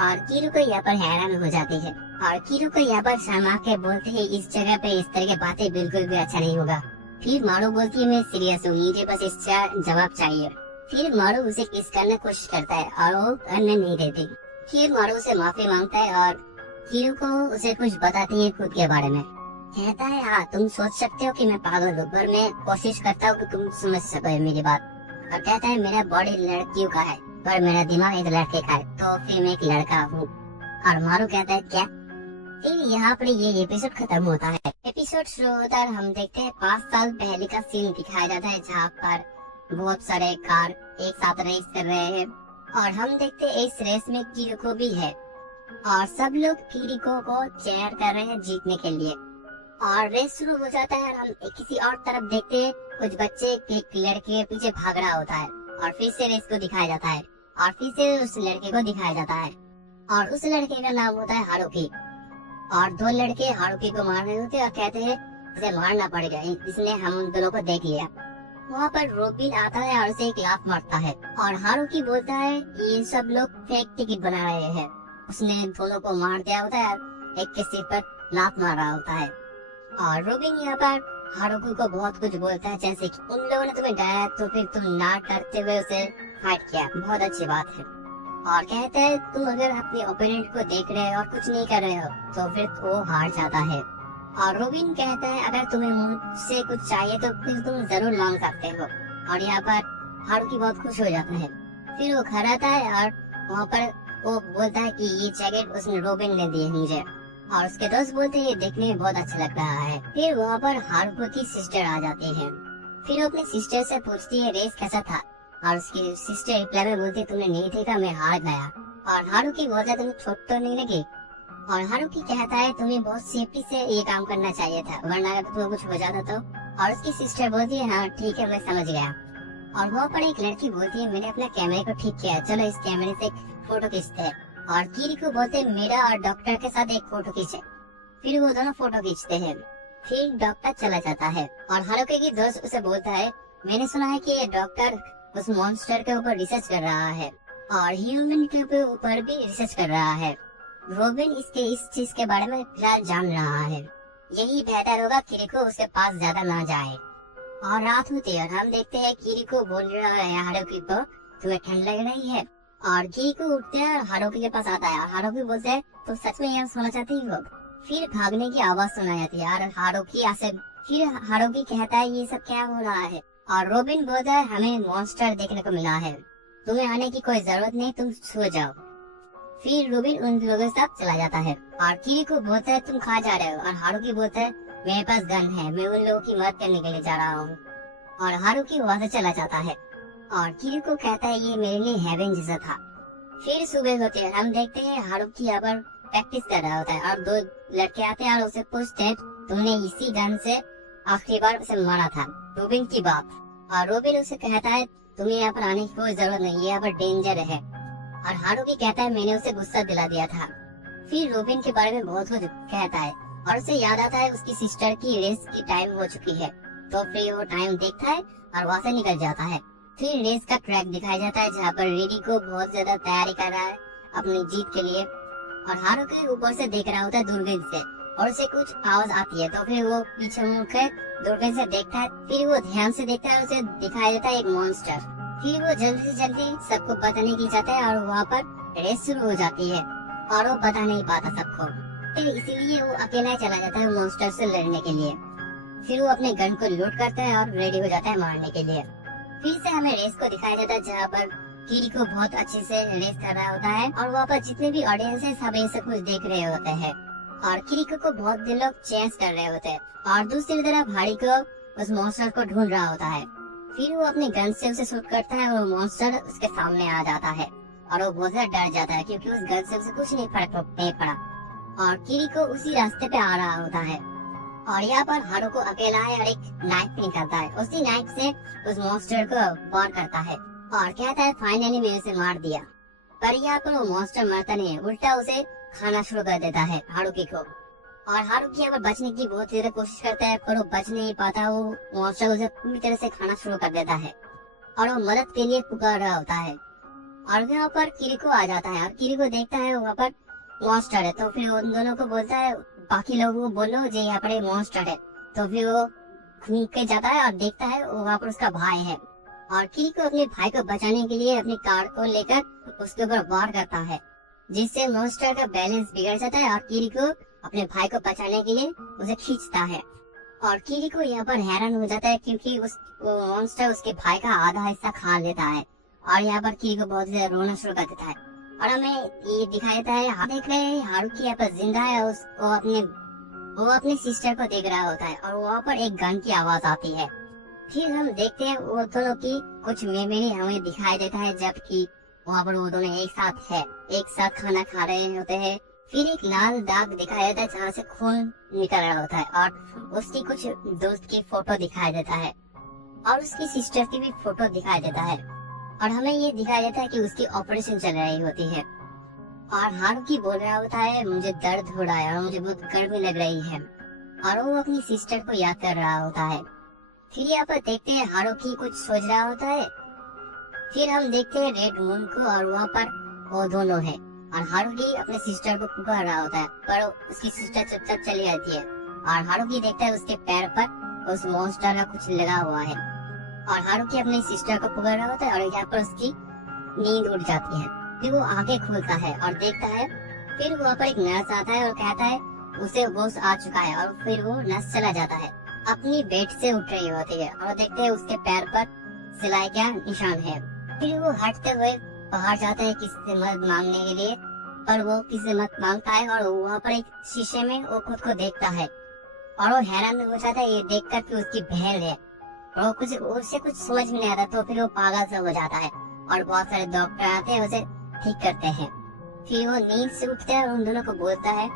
और कीरो को यहाँ पर हैरान हो जाती है और कीरो को यहाँ पर शर्मा के बोलते हैं इस जगह पे इस तरह की बातें बिल्कुल भी अच्छा नहीं होगा। फिर मारू बोलती है मैं सीरियस हूँ, मुझे बस इसका जवाब चाहिए। फिर मारू उसे किस करने की कोशिश करता है और वो करने नहीं देती। फिर मारू उसे माफी मांगता है और कीरो को उसे कुछ बताती है खुद के बारे में। कहता है हाँ तुम सोच सकते हो कि मैं पागल हूँ पर मैं कोशिश करता हूँ कि तुम समझ सको मेरी बात। और कहता है मेरा बॉडी लड़कियों का है पर मेरा दिमाग एक लड़के का है, तो फिर मैं एक लड़का हूँ। और मारू कहता है क्या। फिर यहाँ पर ये एपिसोड खत्म होता है। एपिसोड शुरू होता है हम देखते हैं 5 साल पहले का सीन दिखाया जाता है जहाँ पर बहुत सारे कार एक साथ रेस कर रहे हैं और हम देखते हैं इस रेस में कीरिको भी है और सब लोग कीरिको को चेयर कर रहे हैं जीतने के लिए। और रेस शुरू हो जाता है। हम किसी और तरफ देखते हैं कुछ बच्चे एक लड़के के पीछे भाग रहा होता है और फिर से रेस को दिखाया जाता है और फिर से उस लड़के को दिखाया जाता है और उस लड़के का नाम होता है हारुकी। और 2 लड़के हारुकी को मार रहे होते हैं और कहते हैं इसे मारना पड़ेगा, इसने हम दोनों को देख लिया। वहाँ पर रोबिन आता है और उसे एक लात मारता है और हारुकी बोलता है ये सब लोग फेक टिकट बना रहे हैं। उसने दोनों को मार दिया होता है, एक के सिर पर लात मार रहा होता है। और रोबिन यहाँ पर हारुकी को बहुत कुछ बोलता है जैसे कि उन लोगों ने तुम्हें डराया तो फिर तुम ना डरते हुए उसे फाइट किया, बहुत अच्छी बात है। और कहता है तुम अगर अपने ओपोनेंट को देख रहे हो और कुछ नहीं कर रहे हो तो फिर वो हार जाता है। और रोबिन कहता है अगर तुम्हें मुझसे कुछ चाहिए तो फिर तुम जरूर मांग सकते हो। और यहाँ पर हारुकी बहुत खुश हो जाता है। फिर वो घर आता है और वहाँ पर वो बोलता है कि ये जैकेट उसने रोबिन ने दी है मुझे, और उसके दोस्त बोलते हैं ये देखने में बहुत अच्छा लग रहा है। फिर वहाँ पर हारुको की सिस्टर आ जाती है। फिर वो अपनी सिस्टर से पूछती है रेस कैसा था, और उसकी सिस्टर रिप्लाई में बोलती है तुमने नहीं देखा, मैं हार गया। और हारुकी बोलता है तुम चोट तो नहीं लगी, और हारुकी कहता है तुम्हें बहुत सेफ्टी से ये काम करना चाहिए था, वरना अगर तुम्हें कुछ हो जाता तो। और उसकी सिस्टर बोलती है हाँ ठीक है, मैं समझ गया। और वहाँ पर एक लड़की बोलती है मैंने अपना कैमरे को ठीक किया, चलो इस कैमरे से एक फोटो खींचते हैं। और किरिको बोलते हैं मेरा और डॉक्टर के साथ एक फोटो खींचे। फिर वो दोनों फोटो खींचते हैं। फिर डॉक्टर चला जाता है और हारुकी की दोस्त उसे बोलता है मैंने सुना है कि ये डॉक्टर उस मॉन्स्टर के ऊपर रिसर्च कर रहा है और ह्यूमन के ऊपर भी रिसर्च कर रहा है। रोबिन इस चीज के बारे में फिलहाल जान रहा है, यही बेहतर होगा किरिको उसके पास ज्यादा ना जाए। और रात होती है और हम देखते हैं किरिको बोल रहा है हारुकी को तुम्हें ठंड लग रही है। और किरिको उठते हैं और हारुकी के पास आता है और हारुकी बोलते हैं तुम सच में यहाँ सोना चाहती हो। फिर भागने की आवाज सुनाई जाती है और फिर हारुकी कहता है ये सब क्या हो रहा है। और रोबिन बोलता है हमें मॉन्स्टर देखने को मिला है, तुम्हें आने की कोई जरूरत नहीं, तुम सो जाओ। फिर रोबिन उन लोगों के साथ चला जाता है और किरिको बोलता है तुम कहाँ जा रहे हो। और हारुकी बोलता है मेरे पास गन है, मैं उन लोगों की मदद करने के लिए जा रहा हूँ। और हारुकी वहाँ से चला जाता है और किरिको कहता है ये मेरे लिए हेवन जैसा था। फिर सुबह होती है, हम देखते हैं हारुकी यहाँ पर प्रैक्टिस कर रहा होता है और दो लड़के आते हैं और उसे पूछते हैं तुमने इसी गन से आखिरी बार उसे मारा था, रोबिन की बात। और रोबिन उसे कहता है तुम्हें यहाँ पर आने की कोई जरूरत नहीं, यहाँ पर डेंजर है। और हारुकी कहता है मैंने उसे गुस्सा दिला दिया था। फिर रोबिन के बारे में बहुत कुछ कहता है और उसे याद आता है उसकी सिस्टर की रेस की टाइम हो चुकी है, तो फिर वो टाइम देखता है और वहाँ से निकल जाता है। फिर रेस का ट्रैक दिखाया जाता है जहाँ पर रेडी को बहुत ज्यादा तैयारी कर रहा है अपनी जीत के लिए। और हारुकी ऊपर से देख रहा होता है दूरबीन से और उसे कुछ आवाज आती है, तो फिर वो पीछे मुड़कर दूरबीन से देखता है। फिर वो ध्यान से देखता है, उसे दिखाई देता है एक मॉन्स्टर। फिर वो जल्दी से जल्दी सबको बताने की चाहता है और वहाँ पर रेस शुरू हो जाती है और वो बता नहीं पाता सबको, तो इसीलिए वो अकेला चला जाता है मॉन्स्टर से लड़ने के लिए। फिर वो अपने गन को लोड करता है और रेडी हो जाता है मारने के लिए। फिर से हमें रेस को दिखाया जाता है जहाँ पर किरिको बहुत अच्छे से रेस कर रहा होता है और वहाँ पर जितने भी ऑडियंस है सब ये सब कुछ देख रहे होते हैं और किरिको को बहुत दिन लोग चेंज कर रहे होते हैं। और दूसरी तरफ हारुको उस मॉन्स्टर को ढूंढ रहा होता है। फिर वो अपने गन से उसे शूट करता है और मॉन्स्टर उसके सामने आ जाता है और वो बहुत ज्यादा डर जाता है क्योंकि उस गन से उसे कुछ नहीं पड़ा। और किरिको उसी रास्ते पे आ रहा होता है और यहाँ पर हारुको अकेला है और एक नाइफ निकालता है, उसी नाइफ से उस मॉन्स्टर को वार करता है और कहता है फाइनली मैंने उसे मार दिया। पर यहाँ पर वो मॉन्स्टर मरता नहीं है, उल्टा उसे खाना शुरू कर देता है हारुकी को। और हारुकी यहाँ पर बचने की बहुत ज्यादा कोशिश करता है पर वो बच नहीं पाता, वो मॉन्स्टर उसे पूरी तरह से खाना शुरू कर देता है और वो मदद के लिए पुकार रहा होता है। और यहाँ पर किरिको आ जाता है और किरिको देखता है वहाँ पर मॉन्स्टर है, तो फिर उन दोनों को बोलता है बाकी लोगों को बोलो जो यहाँ पर मॉन्स्टर है। तो फिर वो घूम के जाता है और देखता है वहाँ पर उसका भाई है और किरिको अपने भाई को बचाने के लिए अपनी कार को लेकर उसके ऊपर वार करता है, जिससे मॉन्स्टर का बैलेंस बिगड़ जाता है और किरिको अपने भाई को बचाने के लिए उसे खींचता है। और किरिको यहाँ पर हैरान हो जाता है क्योंकि वो मॉन्स्टर उसके भाई का आधा हिस्सा खा लेता है और यहाँ पर किरिको बहुत ज्यादा रोना शुरू कर देता है। और हमें ये दिखाई देता है देख रहे हैं हारुकी यहाँ पर जिंदा है, वो अपने सिस्टर को देख रहा होता है और वहाँ पर एक गन की आवाज आती है। फिर हम देखते हैं वो दोनों की कुछ मेमोरी हमें दिखाई देता है जबकि वहाँ पर वो दोनों एक साथ खाना खा रहे होते हैं। फिर एक लाल दाग दिखाई देता है जहाँ से खून निकल रहा होता है और उसकी कुछ दोस्त की फोटो दिखाई देता है और उसकी सिस्टर की भी फोटो दिखाई देता है। और हमें ये दिखाया जाता है कि उसकी ऑपरेशन चल रही होती है और हारुकी बोल रहा होता है मुझे दर्द हो रहा है और मुझे बहुत गर्मी लग रही है और वो अपनी सिस्टर को याद कर रहा होता है। फिर यहाँ पर देखते हैं हारुकी कुछ सोच रहा होता है। फिर हम देखते हैं रेड मून को और वहाँ पर वो दोनों है और हारुकी अपने सिस्टर को पुकार रहा होता है पर उसकी सिस्टर चुपचाप चली जाती है और हारुकी देखता है उसके पैर पर उस मॉन्स्टर का कुछ लगा हुआ है और हारुकी अपने सिस्टर को पुकार रहा होता है और यहाँ पर उसकी नींद उड़ जाती है। फिर वो आंखें खोलता है और देखता है, फिर वहाँ पर एक नर्स आता है और कहता है उसे होश आ चुका है और फिर वो नर्स चला जाता है, अपनी बेड से उठ रही होती है और देखते हैं उसके पैर पर सिलाई का निशान है। फिर वो हटते हुए बाहर जाता है किसी से मदद मांगने के लिए, पर वो किसी से मदद मांगता है और वहाँ पर एक शीशे में वो खुद को देखता है और वो हैरान हो जाता है ये देखकर कि उसकी बहन है और उसे कुछ समझ में नहीं आता। तो फिर वो पागल सा हो जाता है और बहुत सारे डॉक्टर आते हैं उसे ठीक करते हैं। फिर वो नींद से उठता है और उन दोनों को बोलता है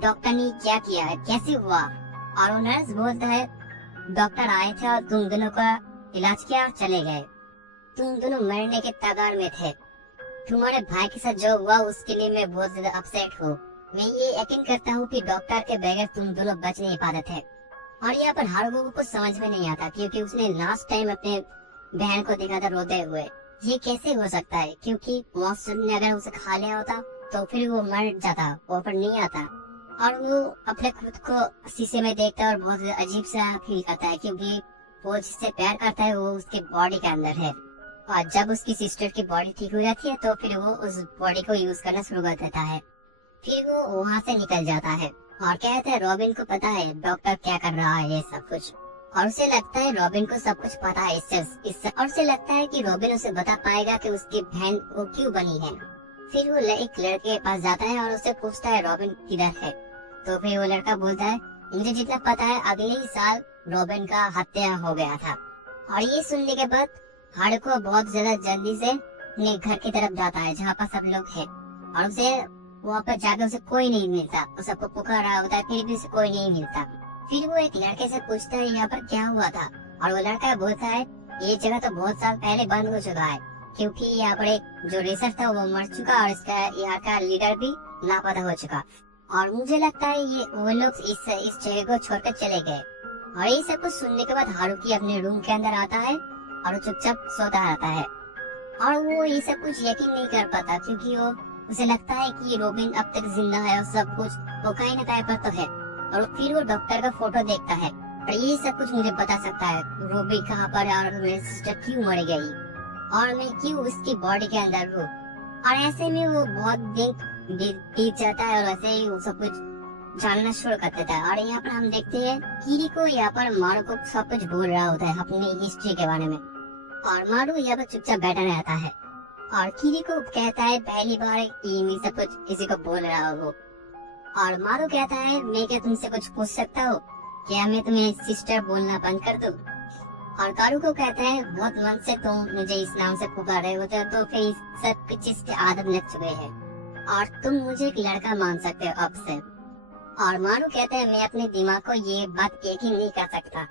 डॉक्टर ने क्या किया है, कैसे हुआ। और वो नर्स बोलता है डॉक्टर आए थे और तुम दोनों का इलाज किया और चले गए। तुम दोनों मरने के कगार में थे। तुम्हारे भाई के साथ जो हुआ उसके लिए मैं बहुत ज्यादा अपसेट हूँ। मैं ये यकीन करता हूँ कि डॉक्टर के बगैर तुम दोनों बच नहीं पाते थे। और यहाँ पर हारुको को कुछ समझ में नहीं आता क्योंकि उसने लास्ट टाइम अपने बहन को देखा था रोते हुए। ये कैसे हो सकता है, क्योंकि मॉन्स्टर ने अगर उसे खा लिया होता तो फिर वो मर जाता, ऊपर नहीं आता। और वो अपने खुद को शीशे में देखता है और बहुत अजीब सा फील करता है क्योंकि वो जिससे प्यार करता है वो उसके बॉडी के अंदर है। और जब उसकी सिस्टर की बॉडी ठीक हो जाती है तो फिर वो उस बॉडी को यूज करना शुरू कर देता है। फिर वो वहाँ से निकल जाता है और कहता है रॉबिन को पता है डॉक्टर क्या कर रहा है ये सब कुछ। और उसे लगता है रॉबिन को सब कुछ पता है इससे और उसे लगता है कि रॉबिन उसे बता पाएगा कि उसकी बहन वो क्यों बनी है। फिर वो एक लड़के के पास जाता है और उससे पूछता है रॉबिन किधर है। तो फिर वो लड़का बोलता है मुझे जितना पता है अगले ही साल रॉबिन का हत्या हो गया था। और ये सुनने के बाद हारुको बहुत ज्यादा जल्दी से अपने घर की तरफ जाता है जहाँ पर सब लोग हैं और उसे वहाँ पर जाकर उसे कोई नहीं मिलता। वो सबको पुकार रहा होता है फिर भी उसे कोई नहीं मिलता। फिर वो एक लड़के से पूछता है यहाँ पर क्या हुआ था। और वो लड़का बोलता है ये जगह तो बहुत साल पहले बंद हो चुका है क्योंकि यहाँ पर एक जो रेसर था वो मर चुका और इसका यहाँ का लीडर भी लापता हो चुका। और मुझे लगता है ये वो लोग इस जगह को छोड़कर चले गए। और ये सब कुछ सुनने के बाद हारुकी अपने रूम के अंदर आता है और चुपचाप सोता रहता है। और वो ये सब कुछ यकीन नहीं कर पाता क्योंकि उसे लगता है कि रोबिन अब तक जिंदा है और सब कुछ वो कहीं न कहीं पर तो है। और फिर वो डॉक्टर का फोटो देखता है और ये सब कुछ मुझे बता सकता है रोबिन कहाँ पर है और मेरी सिस्टर क्यों मर गई और मैं क्यों उसकी बॉडी के अंदर हूँ। और ऐसे में वो बहुत दिन बीत जाता है और ऐसे ही वो सब कुछ जानना शुरू कर देता है। और यहाँ पर हम देखते हैं किरीको यहाँ पर मारू को सब कुछ बोल रहा होता है अपनी हिस्ट्री के बारे में। और मारू यहाँ पर चुपचाप बैठा रहता है और किरीको कहता है पहली बार मैं सब कुछ किसी को बोल रहा हूँ। और मारू कहता है मैं क्या तुमसे कुछ पूछ सकता हूँ, क्या मैं तुम्हें सिस्टर बोलना बंद कर दूँ। और कारू को कहता है बहुत मन से तुम मुझे इस नाम से पुकार रहे होते तो फिर इस सब चीज की आदत लग चुके हैं और तुम मुझे एक लड़का मान सकते हो अब से। और मारू कहता है मैं अपने दिमाग को ये बात यकीन नहीं कर सकता।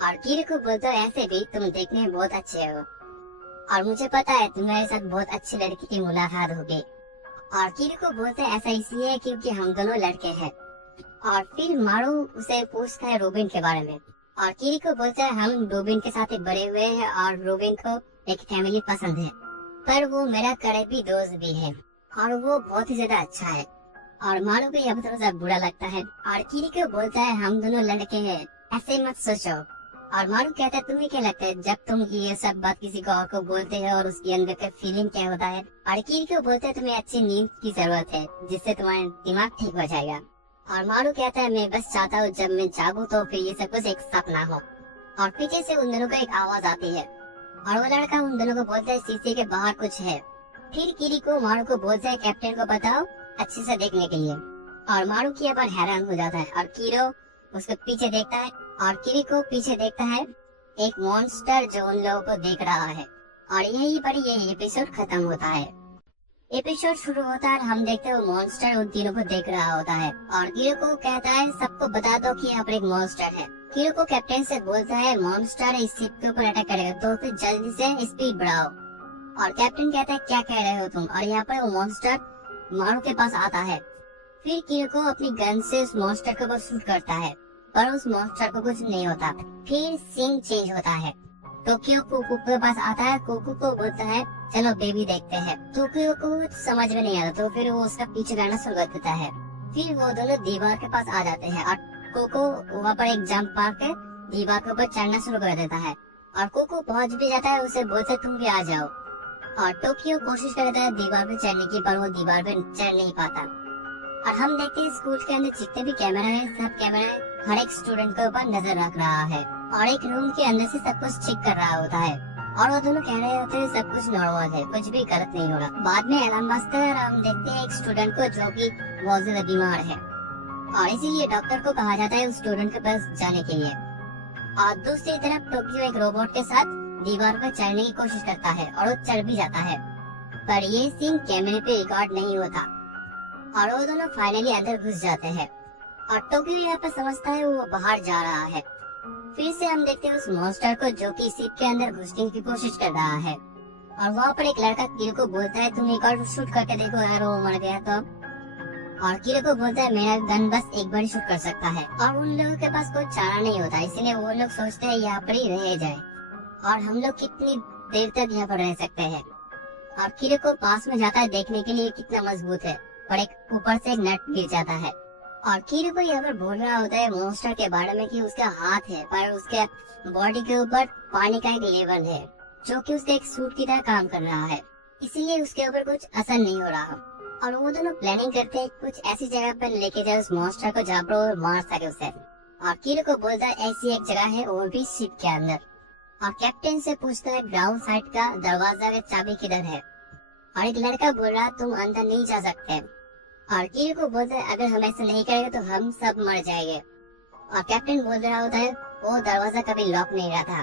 और किरीको बोलता है ऐसे भी तुम देखने में बहुत अच्छे हो और मुझे पता है तुम्हारे साथ बहुत अच्छी लड़की की मुलाकात होगी। और किरीको बोलता है ऐसा इसलिए क्योंकि हम दोनों लड़के हैं। और फिर मारू उसे पूछता है रोबिन के बारे में और किरीको बोलता है हम रोबिन के साथ ही बड़े हुए हैं और रोबिन को एक फैमिली पसंद है, पर वो मेरा करीबी दोस्त भी है और वो बहुत ही ज्यादा अच्छा है। और मारू को यह थोड़ा सा बुरा लगता है और किरीको बोलता है हम दोनों लड़के हैं ऐसे मत सोचो। और मारू कहता है तुम्हें क्या लगता है जब तुम ये सब बात किसी को और को बोलते हो और उसके अंदर का फीलिंग क्या होता है। और किरीको बोलता है तुम्हें अच्छी नींद की जरूरत है जिससे तुम्हारा दिमाग ठीक हो जाएगा। और मारू कहता है मैं बस चाहता हूँ जब मैं जागूं तो फिर ये सब कुछ एक सपना हो। और पीछे से उन दोनों को एक आवाज आती है और वो लड़का उन दोनों को बोलता है शीशे के बाहर कुछ है। फिर किरीको मारू को बोलता है कैप्टन को बताओ अच्छे से देखने के लिए। और मारू की पर हैरान हो जाता है और कीरो उसके पीछे देखता है और किरीको पीछे देखता है एक मॉन्स्टर जो उन लोगों को देख रहा है। और यहीं पर ये एपिसोड खत्म होता है। एपिसोड शुरू होता है और हम देखते हैं वो मॉन्स्टर उन तीनों को देख रहा होता है और किरीको कहता है सबको बता दो कि यहाँ पर एक मॉन्स्टर है। किरीको कैप्टन से बोलता है मॉन्स्टर इस शिप के ऊपर अटैक करेगा तो फिर जल्दी से स्पीड बढ़ाओ। और कैप्टन कहता है क्या कह रहे हो तुम। और यहाँ पर वो मॉन्स्टर मारू के पास आता है। फिर किरीको अपनी गन से उस मॉन्स्टर के ऊपर शूट करता है पर उस मॉन्स्टर को कुछ नहीं होता। फिर सीन चेंज होता है। टोक्यो कोकू के पास आता है। कोकू को बोलता है चलो बेबी देखते हैं। टोक्यो को समझ में नहीं आता तो फिर वो उसका पीछे करना शुरू कर देता है। फिर वो दोनों दीवार के पास आ जाते हैं और कोको वहाँ पर एक जंप मार के दीवार के ऊपर चढ़ना शुरू कर देता है। और कोको पहुंच भी जाता है उसे बोलता है तुम भी आ जाओ। और टोक्यो कोशिश करता है दीवार पे चढ़ने की पर वो दीवार पे चढ़ नहीं पाता। और हम देखते हैं स्कूल के अंदर जितने भी कैमरा है सब कैमरा हर एक स्टूडेंट के ऊपर नजर रख रहा है और एक रूम के अंदर से सब कुछ चेक कर रहा होता है। और वो दोनों कह रहे होते हैं सब कुछ नॉर्मल है, कुछ भी गलत नहीं हो रहा। बाद में एलन मस्क और हम देखते हैं एक स्टूडेंट को जो कि बहुत ज्यादा बीमार है और इसीलिए डॉक्टर को कहा जाता है उस स्टूडेंट के पास जाने के लिए। और दूसरी तरफ टोक्यो एक रोबोट के साथ दीवार पर चढ़ने की कोशिश करता है और वो चढ़ भी जाता है, पर ये सीन कैमरे पे रिकॉर्ड नहीं होता और वो दोनों फाइनली अंदर घुस जाते हैं और टोक्यो यहाँ पर समझता है वो बाहर जा रहा है। फिर से हम देखते हैं उस मॉन्स्टर को जो कि शिप के अंदर घुसने की कोशिश कर रहा है और वहाँ पर एक लड़का किरो को बोलता है तुम एक और शूट करके देखो अगर वो मर गया तो। और किरो को बोलता है मेरा गन बस एक बार शूट कर सकता है और उन लोगों के पास कोई चारा नहीं होता, इसलिए वो लोग सोचते हैं यहाँ पर ही रह जाए और हम लोग कितनी देर तक यहाँ पर रह सकते हैं। और किरो को पास में जाता है देखने के लिए कितना मजबूत है और एक ऊपर से एक नट गिर जाता है और किरो को यहाँ पर बोल रहा होता है मॉन्स्टर के बारे में कि उसका हाथ है पर उसके बॉडी के ऊपर पानी का एक लेवल है जो कि उसके एक सूट की तरह काम कर रहा है, इसीलिए उसके ऊपर कुछ असर नहीं हो रहा। और वो दोनों प्लानिंग करते हैं कुछ ऐसी जगह पर लेके जाए उस मॉन्स्टर को जहाँ पर वो मार सके उसे। और किरो को बोलता है ऐसी एक जगह है वो भी शिप के अंदर और कैप्टन से पूछता है ग्राउंड साइड का दरवाजा की चाबी किधर है और एक लड़का बोल रहा तुम अंदर नहीं जा सकते और किरो को बोलता है अगर हम ऐसा नहीं करेंगे तो हम सब मर जाएंगे। और कैप्टन बोल रहा होता है वो दरवाजा कभी लॉक नहीं रहा था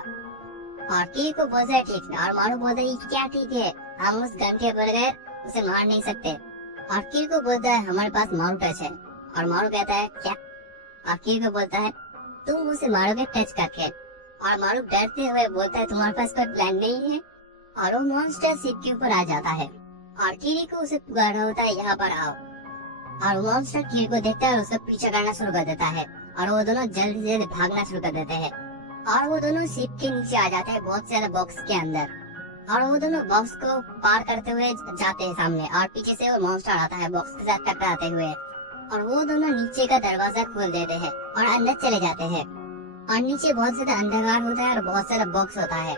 और किरो को बोलता है ठीक है और मारू बोलता है क्या ठीक है, हम उस गन के बगैर उसे मार नहीं सकते। और किरो को बोलता है हमारे पास मारू टच है और मारू कहता है क्या, और किरो को बोलता है तुम उसे मारोगे टच करके और मारू डरते हुए बोलता है तुम्हारे पास कोई प्लान नहीं है और वो मॉन्स्टर शिप के ऊपर आ जाता है और किरो को उसे पुकार रहा होता है यहाँ पर आओ और मॉन्स्टर किरो को देखता है और उसे पीछे करना शुरू कर देता है और वो दोनों जल्दी से भागना शुरू कर देते हैं और वो दोनों शिप के नीचे आ जाते हैं बहुत सारे बॉक्स के अंदर और वो दोनों बॉक्स को पार करते हुए जाते हैं सामने और पीछे से वो मॉन्स्टर आता है बॉक्स के साथ टकराते हुए और वो दोनों नीचे का दरवाजा खोल देते हैं और अंदर चले जाते हैं और नीचे बहुत ज्यादा अंधकार होता है और बहुत सारा बॉक्स होता है।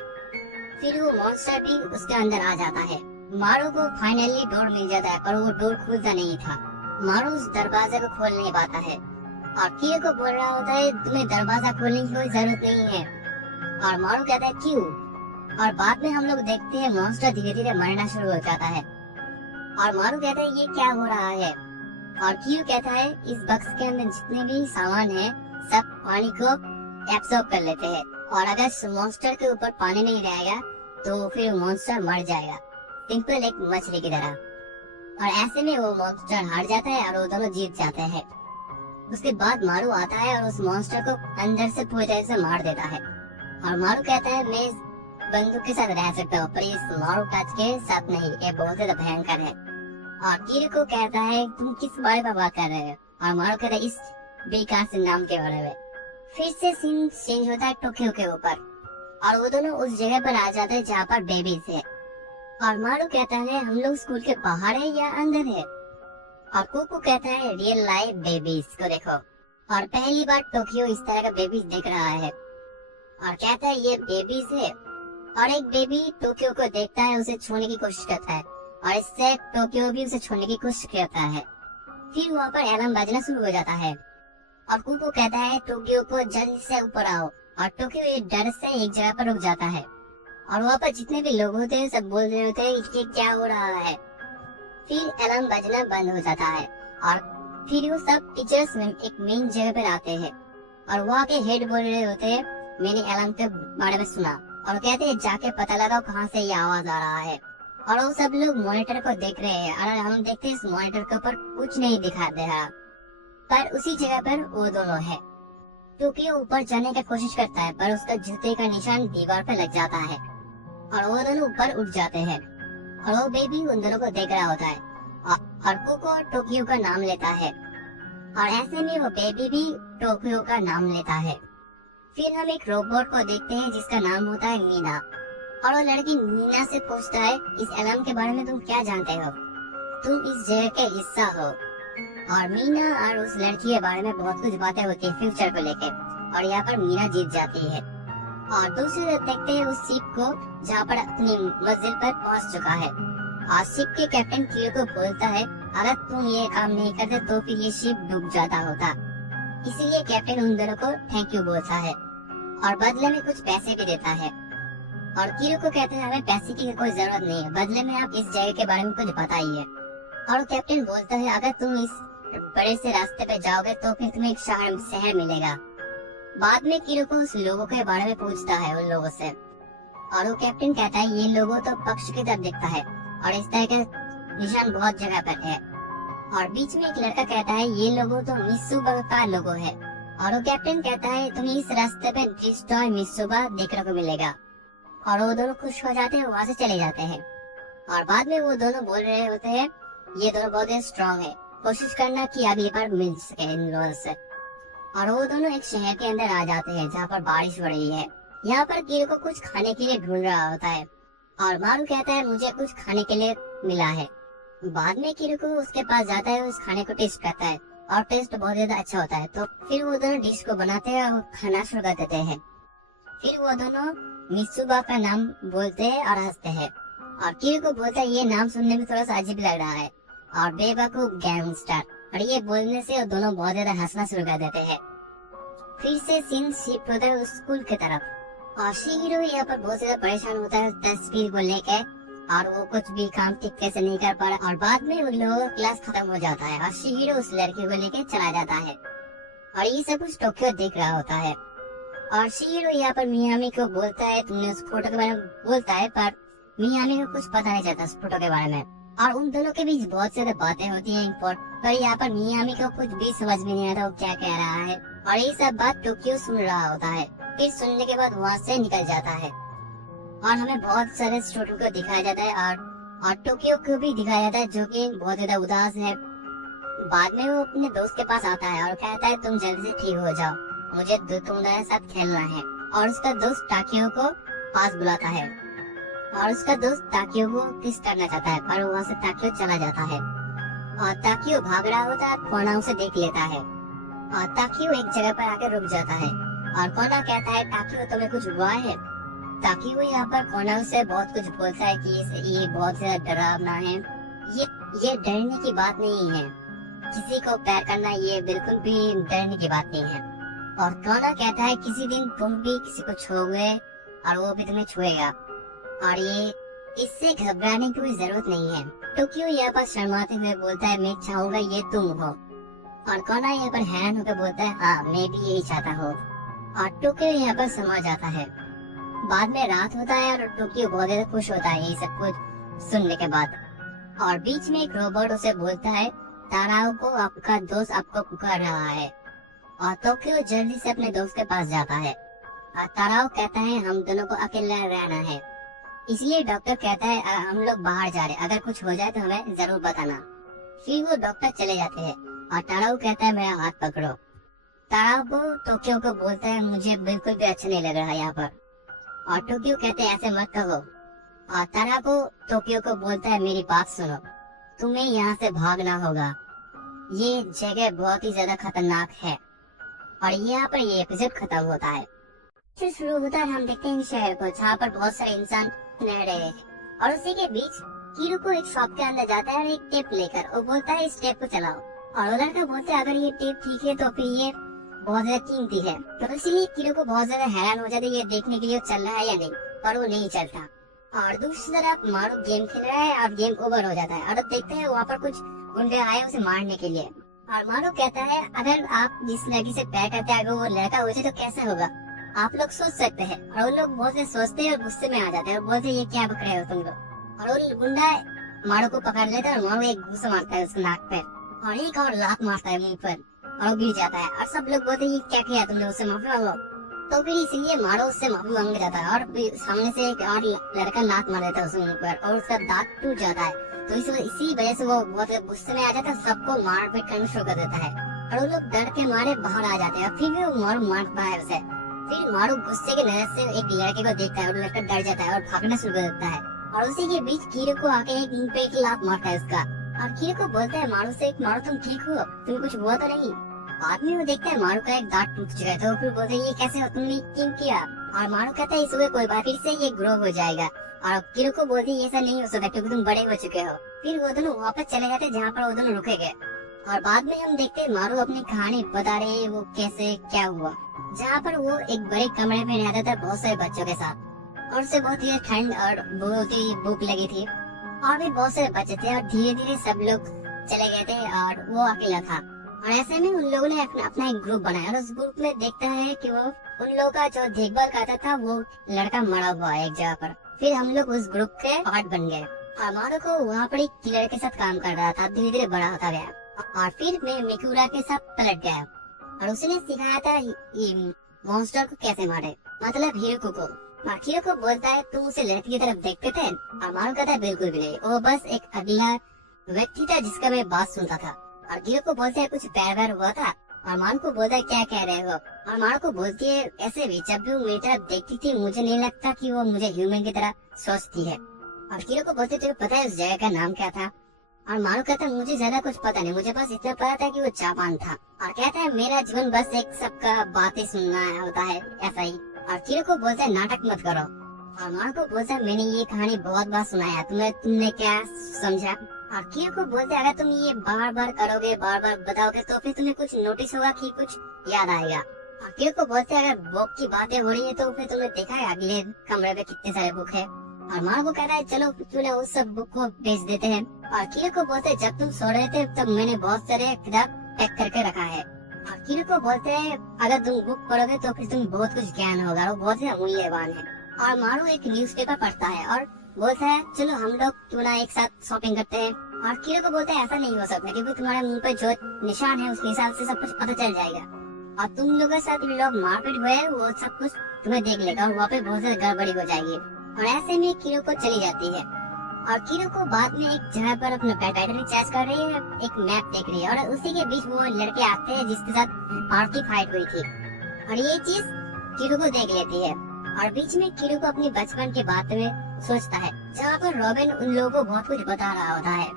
फिर वो मॉन्स्टर भी उसके अंदर आ जाता है। मारू को फाइनली डोर मिल जाता है पर वो डोर खुलता नहीं था। मारू उस दरवाजे को खोल नहीं पाता है और किरो को बोल रहा होता है तुम्हें दरवाजा खोलने की कोई जरूरत नहीं है और मारू कहता है क्यों। और बाद में हम लोग देखते हैं मॉन्स्टर धीरे धीरे मरना शुरू हो जाता है और मारू कहता है ये क्या हो रहा है और किरो कहता है इस बक्स के अंदर जितने भी सामान है सब पानी को एब्सॉर्ब कर लेते हैं और अगर मॉन्स्टर के ऊपर पानी नहीं रहेगा तो फिर मॉन्स्टर मर जाएगा, सिंपल एक मछली की तरह। और ऐसे में वो मॉन्स्टर हार जाता है और वो दोनों जीत जाते हैं। उसके बाद मारू आता है और उस मॉन्स्टर को अंदर से पूरी तरह से मार देता है और मारू कहता है मैं इस बंदूक के साथ रह सकता हूँ पर इस मारू टच के साथ नहीं, ये बहुत ज्यादा भयंकर है। और किरो को कहता है तुम किस बारे में बात कर रहे हो और मारू कहता है इस बेकार से नाम के बारे में। फिर से सीन चेंज होता है टोक्यो के ऊपर और वो दोनों उस जगह पर आ जाते हैं जहाँ पर बेबीज है और मारू कहता है हम लोग स्कूल के बाहर है या अंदर है और कुकू कहता है रियल लाइफ बेबीज को देखो और पहली बार टोक्यो इस तरह का बेबीज देख रहा है और कहता है ये बेबीज है और एक बेबी टोक्यो को देखता है, उसे छूने की कोशिश करता है और इससे टोक्यो भी उसे छूने की कोशिश करता है। फिर वहाँ पर अलार्म बजना शुरू हो जाता है और कुकू कहता है टोक्यो को जल्दी से ऊपर आओ और टोक्यो एक डर से एक जगह पर रुक जाता है और वहाँ पर जितने भी लोग होते हैं सब बोल रहे होते हैं कि क्या हो रहा है। फिर अलार्म बजना बंद हो जाता है और फिर वो सब टीचर्स एक मेन जगह पर आते हैं और वहाँ के हेड बोल रहे होते हैं मैंने अलार्म के बारे में सुना और कहते हैं जाके पता लगाओ कहाँ से ये आवाज आ रहा है। और वो सब लोग मॉनिटर को देख रहे हैं और हम देखते हैं इस मॉनिटर के ऊपर कुछ नहीं दिखा दे रहा पर उसी जगह पर वो दोनों है। टोक्यो ऊपर जाने की कोशिश करता है पर उसका जूते का निशान दीवार पर लग जाता है और वो दोनों ऊपर उठ जाते हैं और वो बेबी उन दोनों को देख रहा होता है और कुको टोक्यो का नाम लेता है और ऐसे में वो बेबी भी टोक्यो का नाम लेता है। फिर हम एक रोबोट को देखते हैं जिसका नाम होता है मीना और वो लड़की मीना से पूछता है इस अलार्म के बारे में तुम क्या जानते हो, तुम इस जगह के हिस्सा हो। और मीना और उस लड़की के बारे में बहुत कुछ बातें होती है फ्यूचर को लेके और यहाँ पर मीना जीत जाती है। और दूसरी तरफ देखते हैं उस शिप को जहाँ पर अपनी मंजिल पर पहुँच चुका है और शिप के कैप्टन कियो को बोलता है अगर तुम ये काम नहीं करते तो फिर ये शिप डूब जाता होता, इसीलिए कैप्टन उन दोनों को थैंक यू बोलता है और बदले में कुछ पैसे भी देता है। और कीरू को कहते हैं हमें पैसे की कोई जरूरत नहीं है, बदले में आप इस जगह के बारे में कुछ बताइए। और कैप्टन बोलता है अगर तुम इस बड़े से रास्ते पे जाओगे तो फिर तुम्हें एक शहर मिलेगा। बाद में कीरू को उस लोगों के बारे में पूछता है उन लोगों से, और वो कैप्टन कहता है ये लोगों तो पक्ष की तरफ दिखता है और इस तरह का निशान बहुत जगह पर है। और बीच में एक लड़का कहता है ये लोगों तो मित्सुबा का लोगो है। और वो कैप्टन कहता है तुम्हें इस रास्ते पे डिस्ट्रॉय मित्सुबा देखने को मिलेगा। और वो दोनों खुश हो जाते हैं, वहाँ से चले जाते हैं। और बाद में वो दोनों बोल रहे होते हैं ये दोनों बहुत स्ट्रॉन्ग है, कोशिश करना कि अगली बार मिल सके इन लोगों से। और वो दोनों एक शहर के अंदर आ जाते हैं जहाँ पर बारिश हो रही है। यहाँ पर कीरू को कुछ खाने के लिए ढूंढ रहा होता है और मारू कहता है मुझे कुछ खाने के लिए मिला है। बाद में कीरू को उसके पास जाता है, उस खाने को टेस्ट करता है और टेस्ट बहुत ज्यादा अच्छा होता है। तो फिर वो दोनों डिश को बनाते हैं और खाना शुरू कर देते हैं। फिर वो दोनों मित्सुबा का नाम बोलते हैं और हंसते हैं। और कीरू को बोलता है ये नाम सुनने में थोड़ा सा अजीब लग रहा है और बेवकूफ गैंगस्टर, और ये बोलने से वो दोनों बहुत ज्यादा हंसना शुरू कर देते हैं। फिर से सीन शिफ्ट होता है उस स्कूल की तरफ और शिहिरो यहाँ पर बहुत ज्यादा परेशान होता है तस्वीर को लेकर, और वो कुछ भी काम ठीक से नहीं कर पा रहा। और बाद में उन लोगों का क्लास खत्म हो जाता है और शिहिरो उस लड़के को लेकर चला जाता है और ये सब कुछ टोक्यो देख रहा होता है। और शिहिरो यहाँ पर मियामी को बोलता है तुमने उस फोटो के बारे में बोलता है, पर मियामी को कुछ पता नहीं चलता उस फोटो के बारे में। और उन दोनों के बीच बहुत सारी बातें होती हैं पर यहाँ पर मियामी को कुछ भी समझ में नहीं आता वो क्या कह रहा है। और ये सब बात टोक्यो सुन रहा होता है। फिर सुनने के बाद वहाँ से निकल जाता है और हमें बहुत सारे स्टूडेंट को दिखाया जाता है और टोक्यो को भी दिखाया जाता है जो कि बहुत ज्यादा उदास है। बाद में वो अपने दोस्त के पास आता है और कहता है तुम जल्दी से ठीक हो जाओ, मुझे तुम्हारे साथ खेलना है। और उसका दोस्त टाकियो को पास बुलाता है और उसका दोस्त ताकियो को किस करना चाहता है, पर वहाँ से ताकियो चला जाता है और ताकियो भाग रहा होता है। कोना उसे देख लेता है और ताकियो एक जगह पर आकर रुक जाता है और कोना कहता है ताकियो तुम्हें कुछ हुआ है। ताकियो यहाँ पर कोना से बहुत कुछ बोलता है कि ये बहुत ज्यादा डरावना है, ये डरने की बात नहीं है, किसी को प्यार करना ये बिल्कुल भी डरने की बात नहीं है। और कोना कहता है किसी दिन तुम भी किसी को छूओगे और वो भी तुम्हें छुएगा और ये इससे घबराने की कोई जरूरत नहीं है। टोक्यो यहाँ पर शर्माते हुए बोलता है मैं चाहूंगा ये तुम हो। और कोना यहाँ पर हैरान होकर बोलता है हाँ मैं भी यही चाहता हूँ। और टोक्यो यहाँ पर समझ जाता है। बाद में रात होता है और टोक्यो बहुत ज्यादा खुश होता है ये सब कुछ सुनने के बाद। और बीच में एक रोबोट उसे बोलता है ताराओ को आपका दोस्त आपको पुकार रहा है। और टोक्यो जल्दी से अपने दोस्त के पास जाता है और ताराओ कहता है हम दोनों को अकेला रहना है, इसलिए डॉक्टर कहता है हम लोग बाहर जा रहे, अगर कुछ हो जाए तो हमें जरूर बताना। फिर वो डॉक्टर चले जाते हैं और ताराओ कहता है मेरा हाथ पकड़ो। ताराओ को टोक्यो को बोलता है मुझे बिल्कुल भी अच्छा नहीं लग रहा यहाँ पर। और टोक्यो कहते हैं ऐसे मत कहो। और तारा को टोक्यो को बोलता है मेरी बात सुनो, तुम्हें यहाँ से भागना होगा, ये जगह बहुत ही ज्यादा खतरनाक है। और यहाँ पर ये एपिसोड खत्म होता है। फिर शुरू होता है हम देखते हैं शहर को जहाँ पर बहुत सारे इंसान रह रहे हैं। और उसी के बीच कीरू को एक शॉप के अंदर जाता है और एक टेप लेकर वो बोलता है इस टेप को चलाओ। और वो लड़का बोलता है अगर ये टेप ठीक है तो फिर ये बहुत ज्यादा कीमती है। तो इसीलिए कीरू को बहुत ज्यादा हैरान हो जाता है ये देखने के लिए चल रहा है या नहीं, पर वो नहीं चलता। और दूसरी तरफ मारू गेम खेल रहा है और गेम ओवर हो जाता है और देखते हैं वहाँ पर कुछ गुंडे आए उसे मारने के लिए। और मारू कहता है अगर आप जिस लड़की से प्यार करते हैं अगर वो लड़का हो जाए तो कैसे होगा, आप लोग सोच सकते हैं। और वो लोग बहुत से सोचते हैं और गुस्से में आ जाते हैं और बोलते हैं ये क्या बक रहे हो तुम लोग। और वो गुंडा मारू को पकड़ लेता है और मारू एक घूसा मारता है उसके नाक पे और एक और लात मारता है मुंह पर और वो गिर जाता है। और सब लोग बोलते हैं ये क्या किया तुमने, उससे माफी मांगो। तो फिर इसलिए मारू उससे माफी मांग जाता है और सामने से एक और लड़का लात मार देता है उसके मुंह पर और उसका दांत टूट जाता है। तो इसी वजह से वो बहुत गुस्से में आ जाता है, सबको मार पीट करना शुरू कर देता है और वो लोग डर के मारे बाहर आ जाते हैं। फिर भी वो मारू मारता है उसे। फिर मारू गुस्से की नजर से एक लड़के को देखता है और लड़का डर जाता है और भागना शुरू कर देता है। और उसी के बीच कीरू को आके एक मुंह पे एक लात मारता है उसका। और कीरू को बोलता है मारू से मारू तुम ठीक हो, तुम्हें कुछ हुआ तो नहीं। बाद में वो देखता है मारू का एक दांत टूट चुका है। तो फिर बोलते हैं ये कैसे हो, तुमने क्यों किया। और मारू कहता है इस सुबह कोई बात, फिर से ये ग्रो हो जाएगा। और कीरू को बोलते हैं ऐसा नहीं हो सकता क्योंकि तुम बड़े हो चुके हो। फिर वो दोनों वापस चले जाते हैं जहाँ पर वो दोनों रुके गए। और बाद में हम देखते हैं मारू अपनी कहानी बता रहे वो कैसे क्या हुआ, जहाँ पर वो एक बड़े कमरे में रहता था बहुत सारे बच्चों के साथ। और उसे बहुत ही ठंड और बहुत ही भूख लगी थी और भी बहुत सारे बच्चे थे और धीरे धीरे सब लोग चले गए थे और वो अकेला था। और ऐसे में उन लोगों ने अपना एक ग्रुप बनाया और उस ग्रुप में देखता है कि वो उन लोगों का जो देखभाल करता था वो लड़का मरा हुआ है एक जगह पर। फिर हम लोग उस ग्रुप के पार्ट बन गए। हमारे को वहाँ पर एक किलर के साथ काम कर रहा था, धीरे धीरे बड़ा होता गया और फिर मैं मिकुरा के साथ पलट गया और उसने सिखाया था ये मॉन्स्टर को कैसे मारे, मतलब हीरो को। हीरो को बोलता है तुम उसे लड़की की तरफ देखते थे? और मारू कहता है बिल्कुल भी नहीं, वो बस एक अगला व्यक्ति था जिसका मैं बात सुनता था। और हीरो को बोलते है कुछ प्यार व्यार हुआ था? और मारू को बोलता है क्या कह रहे हो? और मारू को बोलती है ऐसे भी जब भी वो मेरी तरफ देखती थी मुझे नहीं लगता कि वो मुझे ह्यूमन की तरह सोचती है। और हीरो को बोलते तुझे पता है उस जगह का नाम क्या था? और मारू कहता है मुझे ज्यादा कुछ पता नहीं, मुझे बस इतना पता था कि वो जापान था। और कहता है मेरा जीवन बस एक सबका बातें सुनना होता है, ऐसा ही। और हीरो को बोलता है नाटक मत करो। और मारू को बोलता है मैंने ये कहानी बहुत बार सुनाया, तुमने क्या समझा? और हीरो को बोलते अगर तुम ये बार बार करोगे, बार बार बताओगे तो फिर तुम्हें कुछ नोटिस होगा कि कुछ याद आएगा। और हीरो को बोलते अगर बुक की बातें हो रही है तो फिर तुमने देखा है अगले कमरे में कितने सारे बुक है। और मारू को कहता है चलो क्यों ना उस सब बुक को बेच देते हैं। और हीरो को बोलते जब तुम सो रहे थे तब मैंने बहुत सारे किताब पैक करके रखा है। और हीरो को बोलते हैं अगर तुम बुक पढ़ोगे तो फिर तुम्हें बहुत कुछ ज्ञान होगा, वो बहुत ही अमूल्यवान है। और मारू एक न्यूज़पेपर पढ़ता है और बोलता है चलो हम लोग क्यों ना एक साथ शॉपिंग करते हैं। और हीरो को बोलता है ऐसा नहीं हो सकता क्योंकि तुम्हारे मुंह पे जो निशान है उसके हिसाब से सब कुछ पता चल जाएगा और तुम लोगों के साथ लोग मारपीट हुए वो सब कुछ तुम्हें देख लेगा और वहाँ पे बहुत ज्यादा गड़बड़ी हो जाएगी। और ऐसे में हीरो को चली जाती है और हीरो को बाद में एक जगह पर अपना बैटरी चार्ज कर रही है, एक मैप देख रही है और उसी के बीच वो लड़के आते हैं जिसके साथ पार्टी फाइट हुई थी। और ये चीज हीरो को देख लेती है और बीच में हीरो को अपनी बचपन के बात में सोचता है जहाँ पर रॉबिन उन लोगों को बहुत कुछ बता रहा होता है।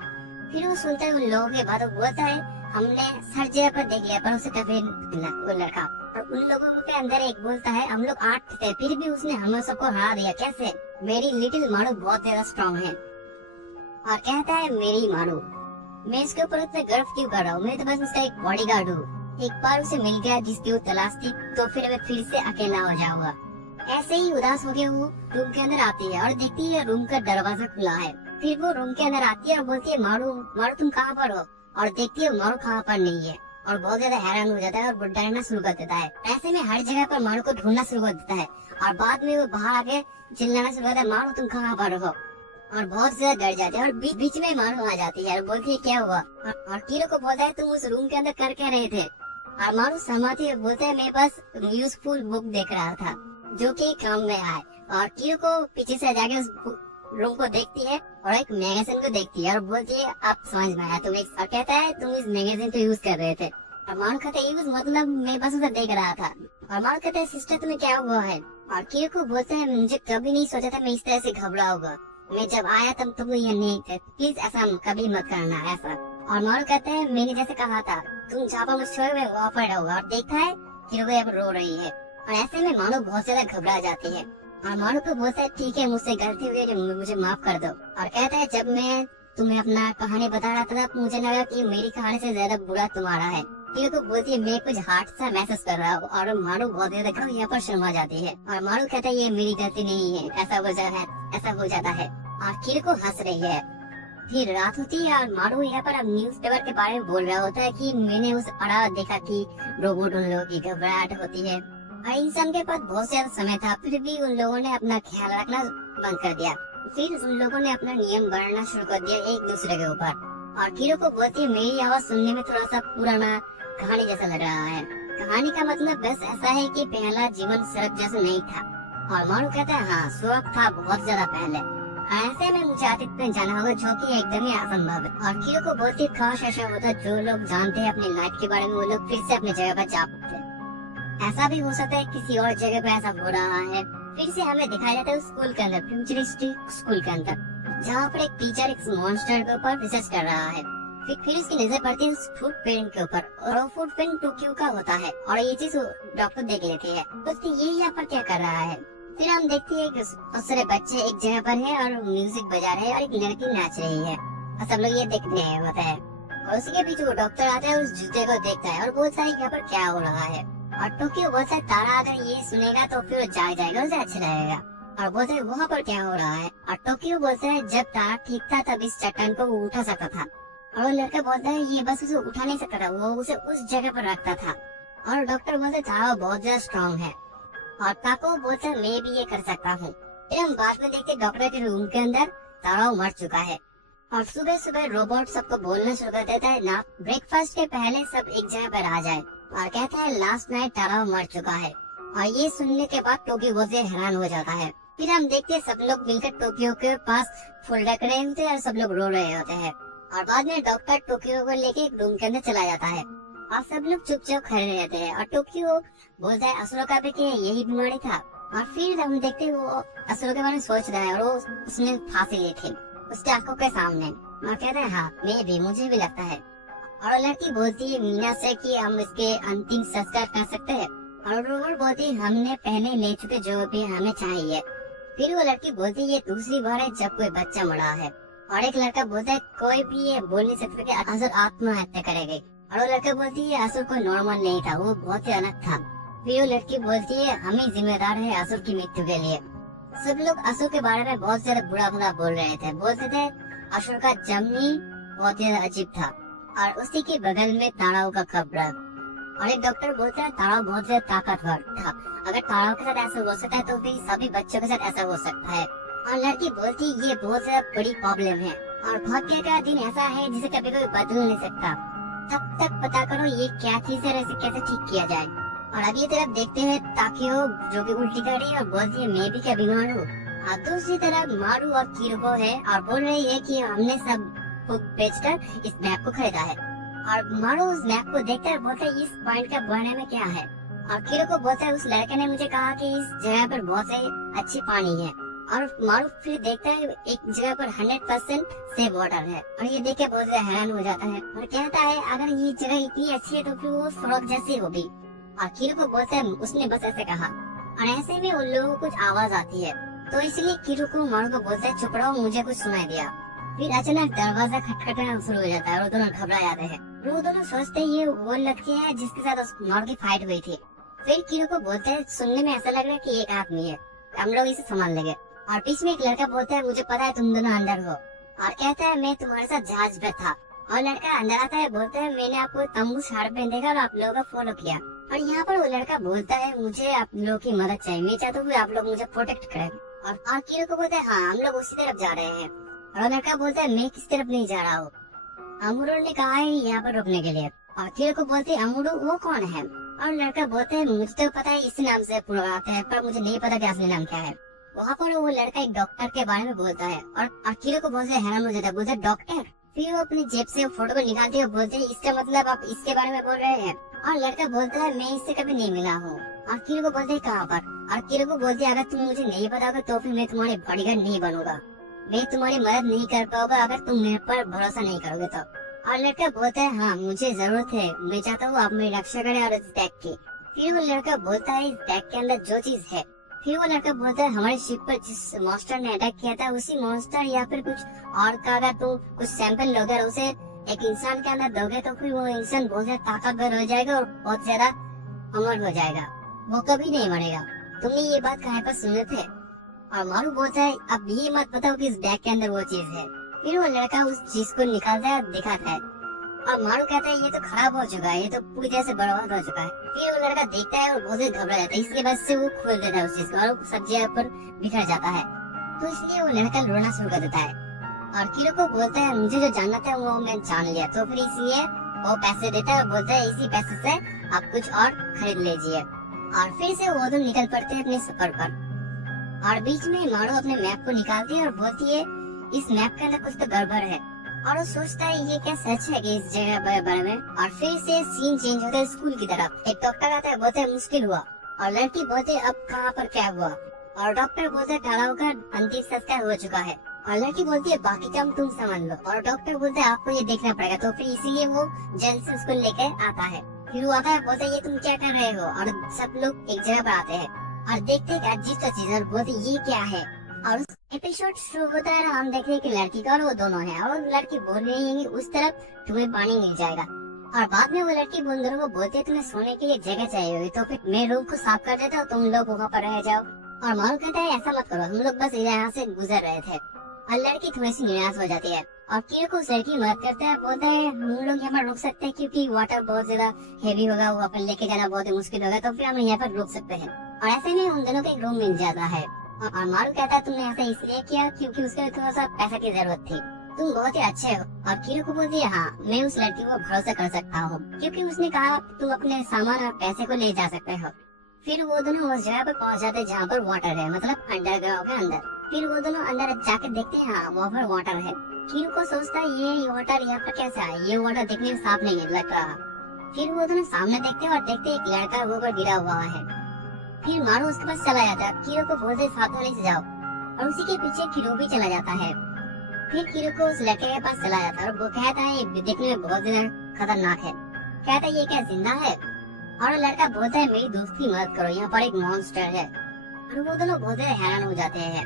फिर वो सुनता है उन लोगों के बातों को, बोलता है हमने हर जगह पर देख लिया पर उसे कभी वो लड़का। और उन लोगों के अंदर एक बोलता है हम लोग 8 थे फिर भी उसने हम सबको हरा दिया कैसे? मेरी लिटिल मारू बहुत ज्यादा स्ट्रॉन्ग है। और कहता है मेरी मारू, मैं इसके ऊपर उतना गर्व क्यों कर रहा हूँ, मैं तो बस उसका एक बॉडीगार्ड हूँ। एक बार उसे मिल गया जिसकी वो तलाश थी तो फिर मैं फिर से अकेला हो जाऊंगा। ऐसे ही उदास होकर वो रूम के अंदर आती है और देखती है रूम का दरवाजा खुला है। फिर वो रूम के अंदर आती है और बोलती है मारू मारू तुम कहाँ पर हो? और देखती है मारू कहाँ पर नहीं है और बहुत ज्यादा हैरान हो जाता है और डरना शुरू कर देता है। ऐसे में हर जगह पर मारू को ढूंढना शुरू कर देता है और बाद में वो बाहर आके चिल्लाना शुरू करता है मारू तुम कहाँ पर हो? और बहुत ज्यादा डर जाते हैं और बीच में मारू आ जाती है और बोलती है क्या हुआ? और हीरो को बोलता है तुम उस रूम के अंदर कर क्या रहे थे? और मारू सहमति है, बोलता है मैं बस यूजफुल बुक देख रहा था जो कि काम में आए। और हीरो को पीछे से जाके उस रूम को देखती है और एक मैगजीन को देखती है और बोलती है आप समझ में आया तुम एक। और कहता है तुम इस मैगजीन को यूज कर रहे थे। और मारू कहता है यूज मतलब मैं बस उसे देख रहा था। और मारू कहता है सिस्टर तुम्हें क्या हुआ है? और हीरो को बोलते हैं मुझे कभी नहीं सोचा था मैं इस तरह से घबरा होगा, मैं जब आया तब तुम ये नहीं थे, प्लीज ऐसा कभी मत करना ऐसा। और मारू कहता है मैंने जैसे कहा था तुम जापान में छोड़ में वहाँ पर रहोगा। और देखता है हीरो को अब रो रही है और ऐसे में मारू बहुत ज्यादा घबरा जाती है। और मारू को बोलता है ठीक है मुझसे गलती हुई है मुझे माफ कर दो। और कहता है जब मैं तुम्हें अपना कहानी बता रहा था तब मुझे लगा कि मेरी कहानी से ज्यादा बुरा तुम्हारा है। हीरो को बोलती है मैं कुछ हार्ट सा महसूस कर रहा हूँ। और मारू बहुत ज्यादा यहाँ पर शर्मा जाती है और मारू कहता है ये मेरी गलती नहीं है, ऐसा हो जाता है। और हीरो को हंस रही है। फिर रात होती है और मारू यहाँ पर अब न्यूज़पेपर के बारे में बोल रहा होता है कि मैंने उस पढ़ा देखा कि रोबोट उन लोगों की घबराहट होती है और इंसान के पास बहुत ज्यादा समय था फिर भी उन लोगों ने अपना ख्याल रखना बंद कर दिया। फिर उन लोगों ने अपना नियम बनाना शुरू कर दिया एक दूसरे के ऊपर। और हीरो को बोलती है मेरी आवाज सुनने में थोड़ा सा पुराना कहानी जैसा लग रहा है। कहानी का मतलब बस ऐसा है कि पहला जीवन सड़क जैसा नहीं था। और मारू कहता है हाँ स्वर्ग था बहुत ज्यादा पहले, ऐसे में मुझे अतीत में जाना होगा जो कि एकदम ही असंभव है। और हीरो को बोलती है काश ऐसा होता जो लोग जानते हैं अपनी लाइफ के बारे में वो लोग फिर से अपनी जगह पर जा पाते। ऐसा भी हो सकता है किसी और जगह पे ऐसा हो रहा है। फिर से हमें दिखाया जाता है स्कूल के अंदर, फ्यूचरिस्टिक स्कूल के अंदर, जहाँ पर एक टीचर एक मॉन्स्टर के ऊपर रिसर्च कर रहा है। फिर उसकी नजर पड़ती है फूड प्रिंट के ऊपर और वो फूड प्रिंट टोक्यो का होता है और ये चीज डॉक्टर देख लेती है, तो ये यहाँ पर क्या कर रहा है। फिर हम देखते हैं बहुत सारे बच्चे एक जगह पर है और म्यूजिक बजा रहे हैं और एक लड़की नाच रही है और सब लोग ये देखते हैं होता है। और उसी के पीछे वो डॉक्टर आता है उस जूते को देखता है और बोलता है यहाँ पर क्या हो रहा है। और टोक्यो बोलता है तारा अगर ये सुनेगा तो फिर वो जाग जाएगा, उसे अच्छा लगेगा। और बोलते हैं वहाँ पर क्या हो रहा है। और टोक्यो बोलते है जब तारा ठीक था तब इस चट्टान को वो उठा सकता था। और वो लड़का बोलता है ये बस उसे उठा नहीं सकता था, वो उसे उस जगह पर रखता था। और डॉक्टर बोलते तारा बहुत ज्यादा स्ट्रॉन्ग है। और ताको बोलता है मैं भी ये कर सकता हूँ। फिर हम बाद में देखते डॉक्टर के रूम के अंदर तारा मर चुका है। और सुबह सुबह रोबोट सबको बोलना शुरू कर देता है ना ब्रेकफास्ट के पहले सब एक जगह पर आ जाए। और कहता है लास्ट नाइट तारा मर चुका है। और ये सुनने के बाद टोक्यो बहुत हैरान हो जाता है। फिर हम देखते हैं सब लोग मिलकर टोक्यो के पास फूल रख रहे होते हैं और सब लोग रो रहे होते हैं। और बाद में डॉक्टर टोक्यो को लेके एक रूम के अंदर चला जाता है और सब लोग चुपचाप खड़े रहते हैं। और टोक्यो बोलता है असुरों का भी क्या यही बीमारी था। और फिर हम देखते हैं वो असुरों के बारे में सोच रहा है और वो उसने फांसी ली थी उसके आंखों के सामने। और कहते हैं हाँ मैं भी, मुझे भी लगता है। और लड़की बोलती है मीना से कि हम इसके अंतिम संस्कार कर सकते हैं। और रोबोट बोलती है हमने पहले ले चुके जो भी हमें चाहिए। फिर वो लड़की बोलती है ये दूसरी बार है जब कोई बच्चा मरा है। और एक लड़का बोलता है कोई भी ये बोल नहीं सकता कि असुर आत्महत्या करेगी। और वो लड़का बोलती है असुर कोई नॉर्मल नहीं था, वो बहुत ही अलग था। फिर वो लड़की बोलती है हम ही जिम्मेदार है असुर की मृत्यु के लिए। सब लोग असुर के बारे में बहुत ज्यादा बुरा भला बोल रहे थे। बोलते थे असुर का जन्म ही बहुत ही अजीब था और उसी के बगल में ताराओं का कब्र। और एक डॉक्टर बोलता है तारा बहुत ज्यादा ताकतवर था, अगर ताराओं के साथ ऐसा हो सकता है तो फिर सभी बच्चों के साथ ऐसा हो सकता है। और लड़की बोलती ये बहुत ज्यादा बड़ी प्रॉब्लम है और भाग्य का दिन ऐसा है जिसे कभी कोई बदल नहीं सकता। तब तक पता करो ये क्या चीज है, इसे कैसे ठीक किया जाए। और अगली तरफ देखते हैं ताकियो जो कि उल्टी कर रही है और बोलती है मैं भी क्या बीमार हूँ। और दूसरी तरफ मारू और किरुको है और बोल रही है कि हमने सब को बेचकर इस मैप को खरीदा है। और मारू उस मैप को देखता है, बोलता है इस पॉइंट का बनने में क्या है। और किरुको बोलता है उस लड़के ने मुझे कहा कि इस जगह पर बहुत से अच्छी पानी है। और मारू फिर देखता है एक जगह पर 100% सेफ वाटर है और ये देख के बहुत ज्यादा हैरान हो जाता है और कहता है अगर ये जगह इतनी अच्छी है तो फिर वो स्वर्ग जैसी होगी। और किरुको बोलता है उसने बस ऐसे कहा। और ऐसे में उन लोगों को कुछ आवाज आती है तो इसलिए किरुको मारू को बोलता है चुप रहो, मुझे कुछ सुनाई दिया। फिर अचानक दरवाजा खटखटाना शुरू हो जाता है और दोनों घबरा जाते हैं। वो दोनों सोचते हैं ये वो लड़की है जिसके साथ उस मारू की फाइट हुई थी। फिर किरुको बोलता है सुनने में ऐसा लग रहा है कि एक आदमी है, हम लोग इसे संभाल लेंगे। और बीच में एक लड़का बोलता है मुझे पता है तुम दोनों अंदर हो। और कहता है मैं तुम्हारे साथ जहाज पे था। और लड़का अंदर आता है, बोलता है मैंने आपको तंबू साड़ पे देखा और आप लोगों का फॉलो किया। और यहाँ पर वो लड़का बोलता है मुझे आप लोगों की मदद चाहिए, मैं चाहता हूँ आप लोग मुझे प्रोटेक्ट करें। और किरुको बोलता है हाँ हम लोग उसी तरफ जा रहे हैं। और लड़का बोलता है मैं किस तरफ नहीं जा रहा हूँ, अमूरो ने कहा है यहाँ पर रुकने के लिए। और किरुको बोलते है अमूरो वो कौन है। और लड़का बोलता है मुझे तो पता है इसी नाम से पुकारते हैं पर मुझे नहीं पता कि असली नाम क्या है। वहाँ पर वो लड़का एक डॉक्टर के बारे में बोलता है और किरुको बहुत हैरान हो जाता है, बोलता है डॉक्टर। फिर वो अपनी जेब से फोटो को निकालते हुए बोलते हैं इसका मतलब आप इसके बारे में बोल रहे हैं। और लड़का बोलता है मैं इससे कभी नहीं मिला हूँ। और किरुको बोलते है कहाँ पर। और किरुको बोलते है अगर तुम मुझे नहीं बताओगे तो फिर मैं तुम्हारे बॉडीगार्ड नहीं बनूंगा, मैं तुम्हारी मदद नहीं कर पाऊंगा अगर तुम मेरे पर भरोसा नहीं करोगे तो। और लड़का बोलता है हाँ मुझे जरूरत है, मैं चाहता हूँ आप मेरी रक्षा करें और इस बैग की। फिर वो लड़का बोलता है इस बैग के अंदर जो चीज है। फिर वो लड़का बोलता है हमारे शिप पर जिस मॉन्स्टर ने अटैक किया था उसी मॉन्स्टर या फिर कुछ और का अगर तुम कुछ सैंपल लोगे और उसे एक इंसान के अंदर दोगे तो फिर वो इंसान बहुत ज्यादा ताकतवर हो जाएगा और बहुत ज्यादा अमर हो जाएगा, वो कभी नहीं मरेगा। तुमने ये बात कहाँ पर सुने थे। और मारू बोलता है अब ये मत बताओ कि इस बैग के अंदर वो चीज है। फिर वो लड़का उस चीज को निकालता है दिखाता है और मारू कहता है ये तो खराब हो चुका है, ये तो पूरी तरह से बर्बाद हो चुका है। फिर वो लड़का देखता है और बहुत घबरा जाता है, इसके बाद से वो खोल देता है उस चीज को और सब जगह पर बिखर जाता है। तो इसलिए वो लड़का रोना शुरू कर देता है। और किरुको बोलता है मुझे जो जानना था वो मैं जान लिया, तो फिर इसलिए वो पैसे देता है और बोलता है इसी पैसे से आप कुछ और खरीद लीजिए। और फिर से वो दोनों निकल पड़ते हैं अपने सफर पर। और बीच में मारू अपने मैप को निकालती है और बोलती है इस मैप के अंदर कुछ तो गड़बड़ है। और वो सोचता है ये क्या सच है कि इस जगह बारे में। और फिर से सीन चेंज होता है स्कूल की तरफ। एक डॉक्टर आता है, बोलता है मुश्किल हुआ। और लड़की बोलते अब कहाँ पर क्या हुआ। और डॉक्टर बोलते तालाब का अंतिम संस्कार हो चुका है। और लड़की बोलती है बाकी काम तुम समझ लो। और डॉक्टर बोलते है आपको ये देखना पड़ेगा, तो फिर इसीलिए वो जल्द से उसको लेकर आता है। फिर वो आता है, बोलते ये तुम क्या कर रहे हो। और सब लोग एक जगह पर आते हैं और देखते हैं अजीब सा चीज और बोलते ये क्या है। और एपिसोड शुरू होता है, हम देखते हैं कि लड़की का और वो दोनों हैं और लड़की बोल रही है कि उस तरफ तुम्हें पानी मिल जाएगा। और बाद में वो लड़की उन दोनों को बोलती है तुम्हें सोने के लिए जगह चाहिए होगी, तो फिर मैं रूम को साफ कर देता हूँ, तुम लोग वहाँ पर रह जाओ। और मारू कहता है ऐसा मत करो, हम लोग बस यहाँ से गुजर रहे थे। और लड़की थोड़ी सी निराश हो जाती है और कियोको उस लड़की की मदद करता है, बोलता है हम लोग यहाँ पर रुक सकते हैं क्योंकि वाटर बहुत ज्यादा हेवी होगा, वो अपन लेके जाना बहुत ही मुश्किल होगा, तो फिर हम यहाँ पर रुक सकते हैं। और ऐसे में उन दोनों को एक रूम मिल जाता है। और मारू कहता है तुमने ऐसा इसलिए किया क्योंकि उसके थोड़ा सा पैसा की जरूरत थी, तुम बहुत ही अच्छे हो। और कियोको बोलती है हाँ, मैं उस लड़की को भरोसा कर सकता हूँ क्योंकि उसने कहा तुम अपने सामान और पैसे को ले जा सकते हो। फिर वो दोनों उस जगह पर पहुंच जाते हैं जहाँ पर वाटर है, मतलब अंडरग्राउंड के अंदर। फिर वो दोनों अंदर जाके देखते हैं, हाँ वहाँ पर वाटर है। कियोको सोचता है ये वाटर यहाँ पर कैसे आया, ये वाटर देखने में साफ नहीं लग रहा। फिर वो दोनों सामने देखते हैं और देखते हैं एक लड़का वो पर गिरा हुआ है। फिर मारू उसके पास चला जाता है, कियोको बोलते सावधानी से जाओ, और उसी के पीछे किरो भी चला जाता है। फिर कियोको उस लड़के के पास चला जाता है और वो कहता है ये देखने में बहुत ज्यादा खतरनाक है। कहता है ये क्या जिंदा है? और लड़का बोलता है मेरी दोस्त की मदद करो, यहाँ पर एक मॉन्स्टर है। और वो दोनों बहुत हैरान हो जाते हैं।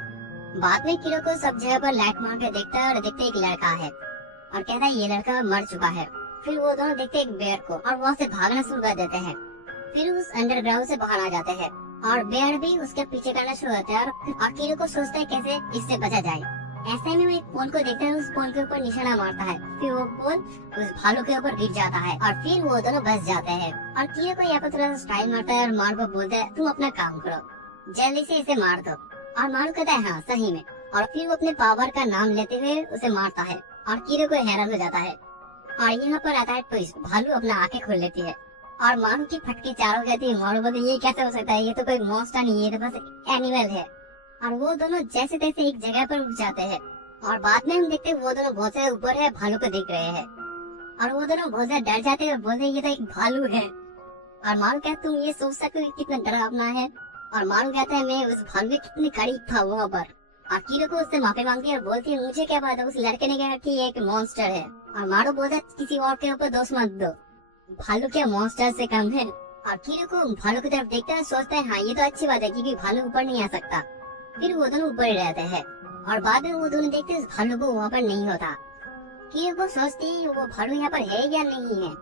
बाद में कियोको सब जगह पर लाइट मार के देखता है और देखते एक लड़का है और कहता है ये लड़का मर चुका है। फिर वो दोनों देखते एक बेयर को और वहाँ से भागना शुरू कर देते हैं। फिर उस अंडरग्राउंड से बाहर आ जाते हैं और बेयर भी उसके पीछे करना शुरू होता है। और कियोको सोचता है कैसे इससे बचा जाए। ऐसे में वो एक पोल को देखता है, उस पोल के ऊपर निशाना मारता है। फिर वो पोल उस भालू के ऊपर गिर जाता है और फिर वो दोनों बच जाते हैं। और कियोको यहाँ पर थोड़ा सा स्टाइल मारता है और मारू को बोलता है तुम अपना काम करो, जल्दी से इसे मार दो। और मारू कहता है हाँ सही में। और फिर वो अपने पावर का नाम लेते हुए उसे मारता है और कियोको हैरान हो जाता है। और यहाँ पर आता है ट्विस्ट, भालू अपना आंखें खोल लेती है और मारू की फटकी चारों जाती है। मारू बोलती है ये कैसे हो सकता है, ये तो कोई मॉन्स्टर नहीं है, ये तो बस एनिमल है। और वो दोनों जैसे तैसे एक जगह पर उठ जाते हैं। और बाद में हम देखते हैं वो दोनों बहुत से ऊपर है, भालू को देख रहे हैं। और वो दोनों बहुत ज्यादा डर जाते हैं और बोलते हैं ये तो एक भालू है। और मारू कहता तुम ये सोच सकते हो कितना डरावना है। और मारू कहता है मैं उस भालू के कितने करीब था वहाँ पर। और कियोको उससे माफी मांगती है और बोलती है मुझे क्या पता, उस लड़के ने कहा कि ये एक मॉन्स्टर है। और मारू बोलता है किसी और के ऊपर दोष मत दो, भालू क्या मॉन्स्टर से कम है। और कियोको भालू की तरफ देखता है, सोचता है हाँ ये तो अच्छी बात है क्योंकि भालू ऊपर नहीं आ सकता। फिर वो दोनों ऊपर ही रहते हैं और बाद में वो दोनों देखते हैं उस भालू को वहाँ पर नहीं होता। कियोको सोचती है वो भालू यहाँ पर है या नहीं है।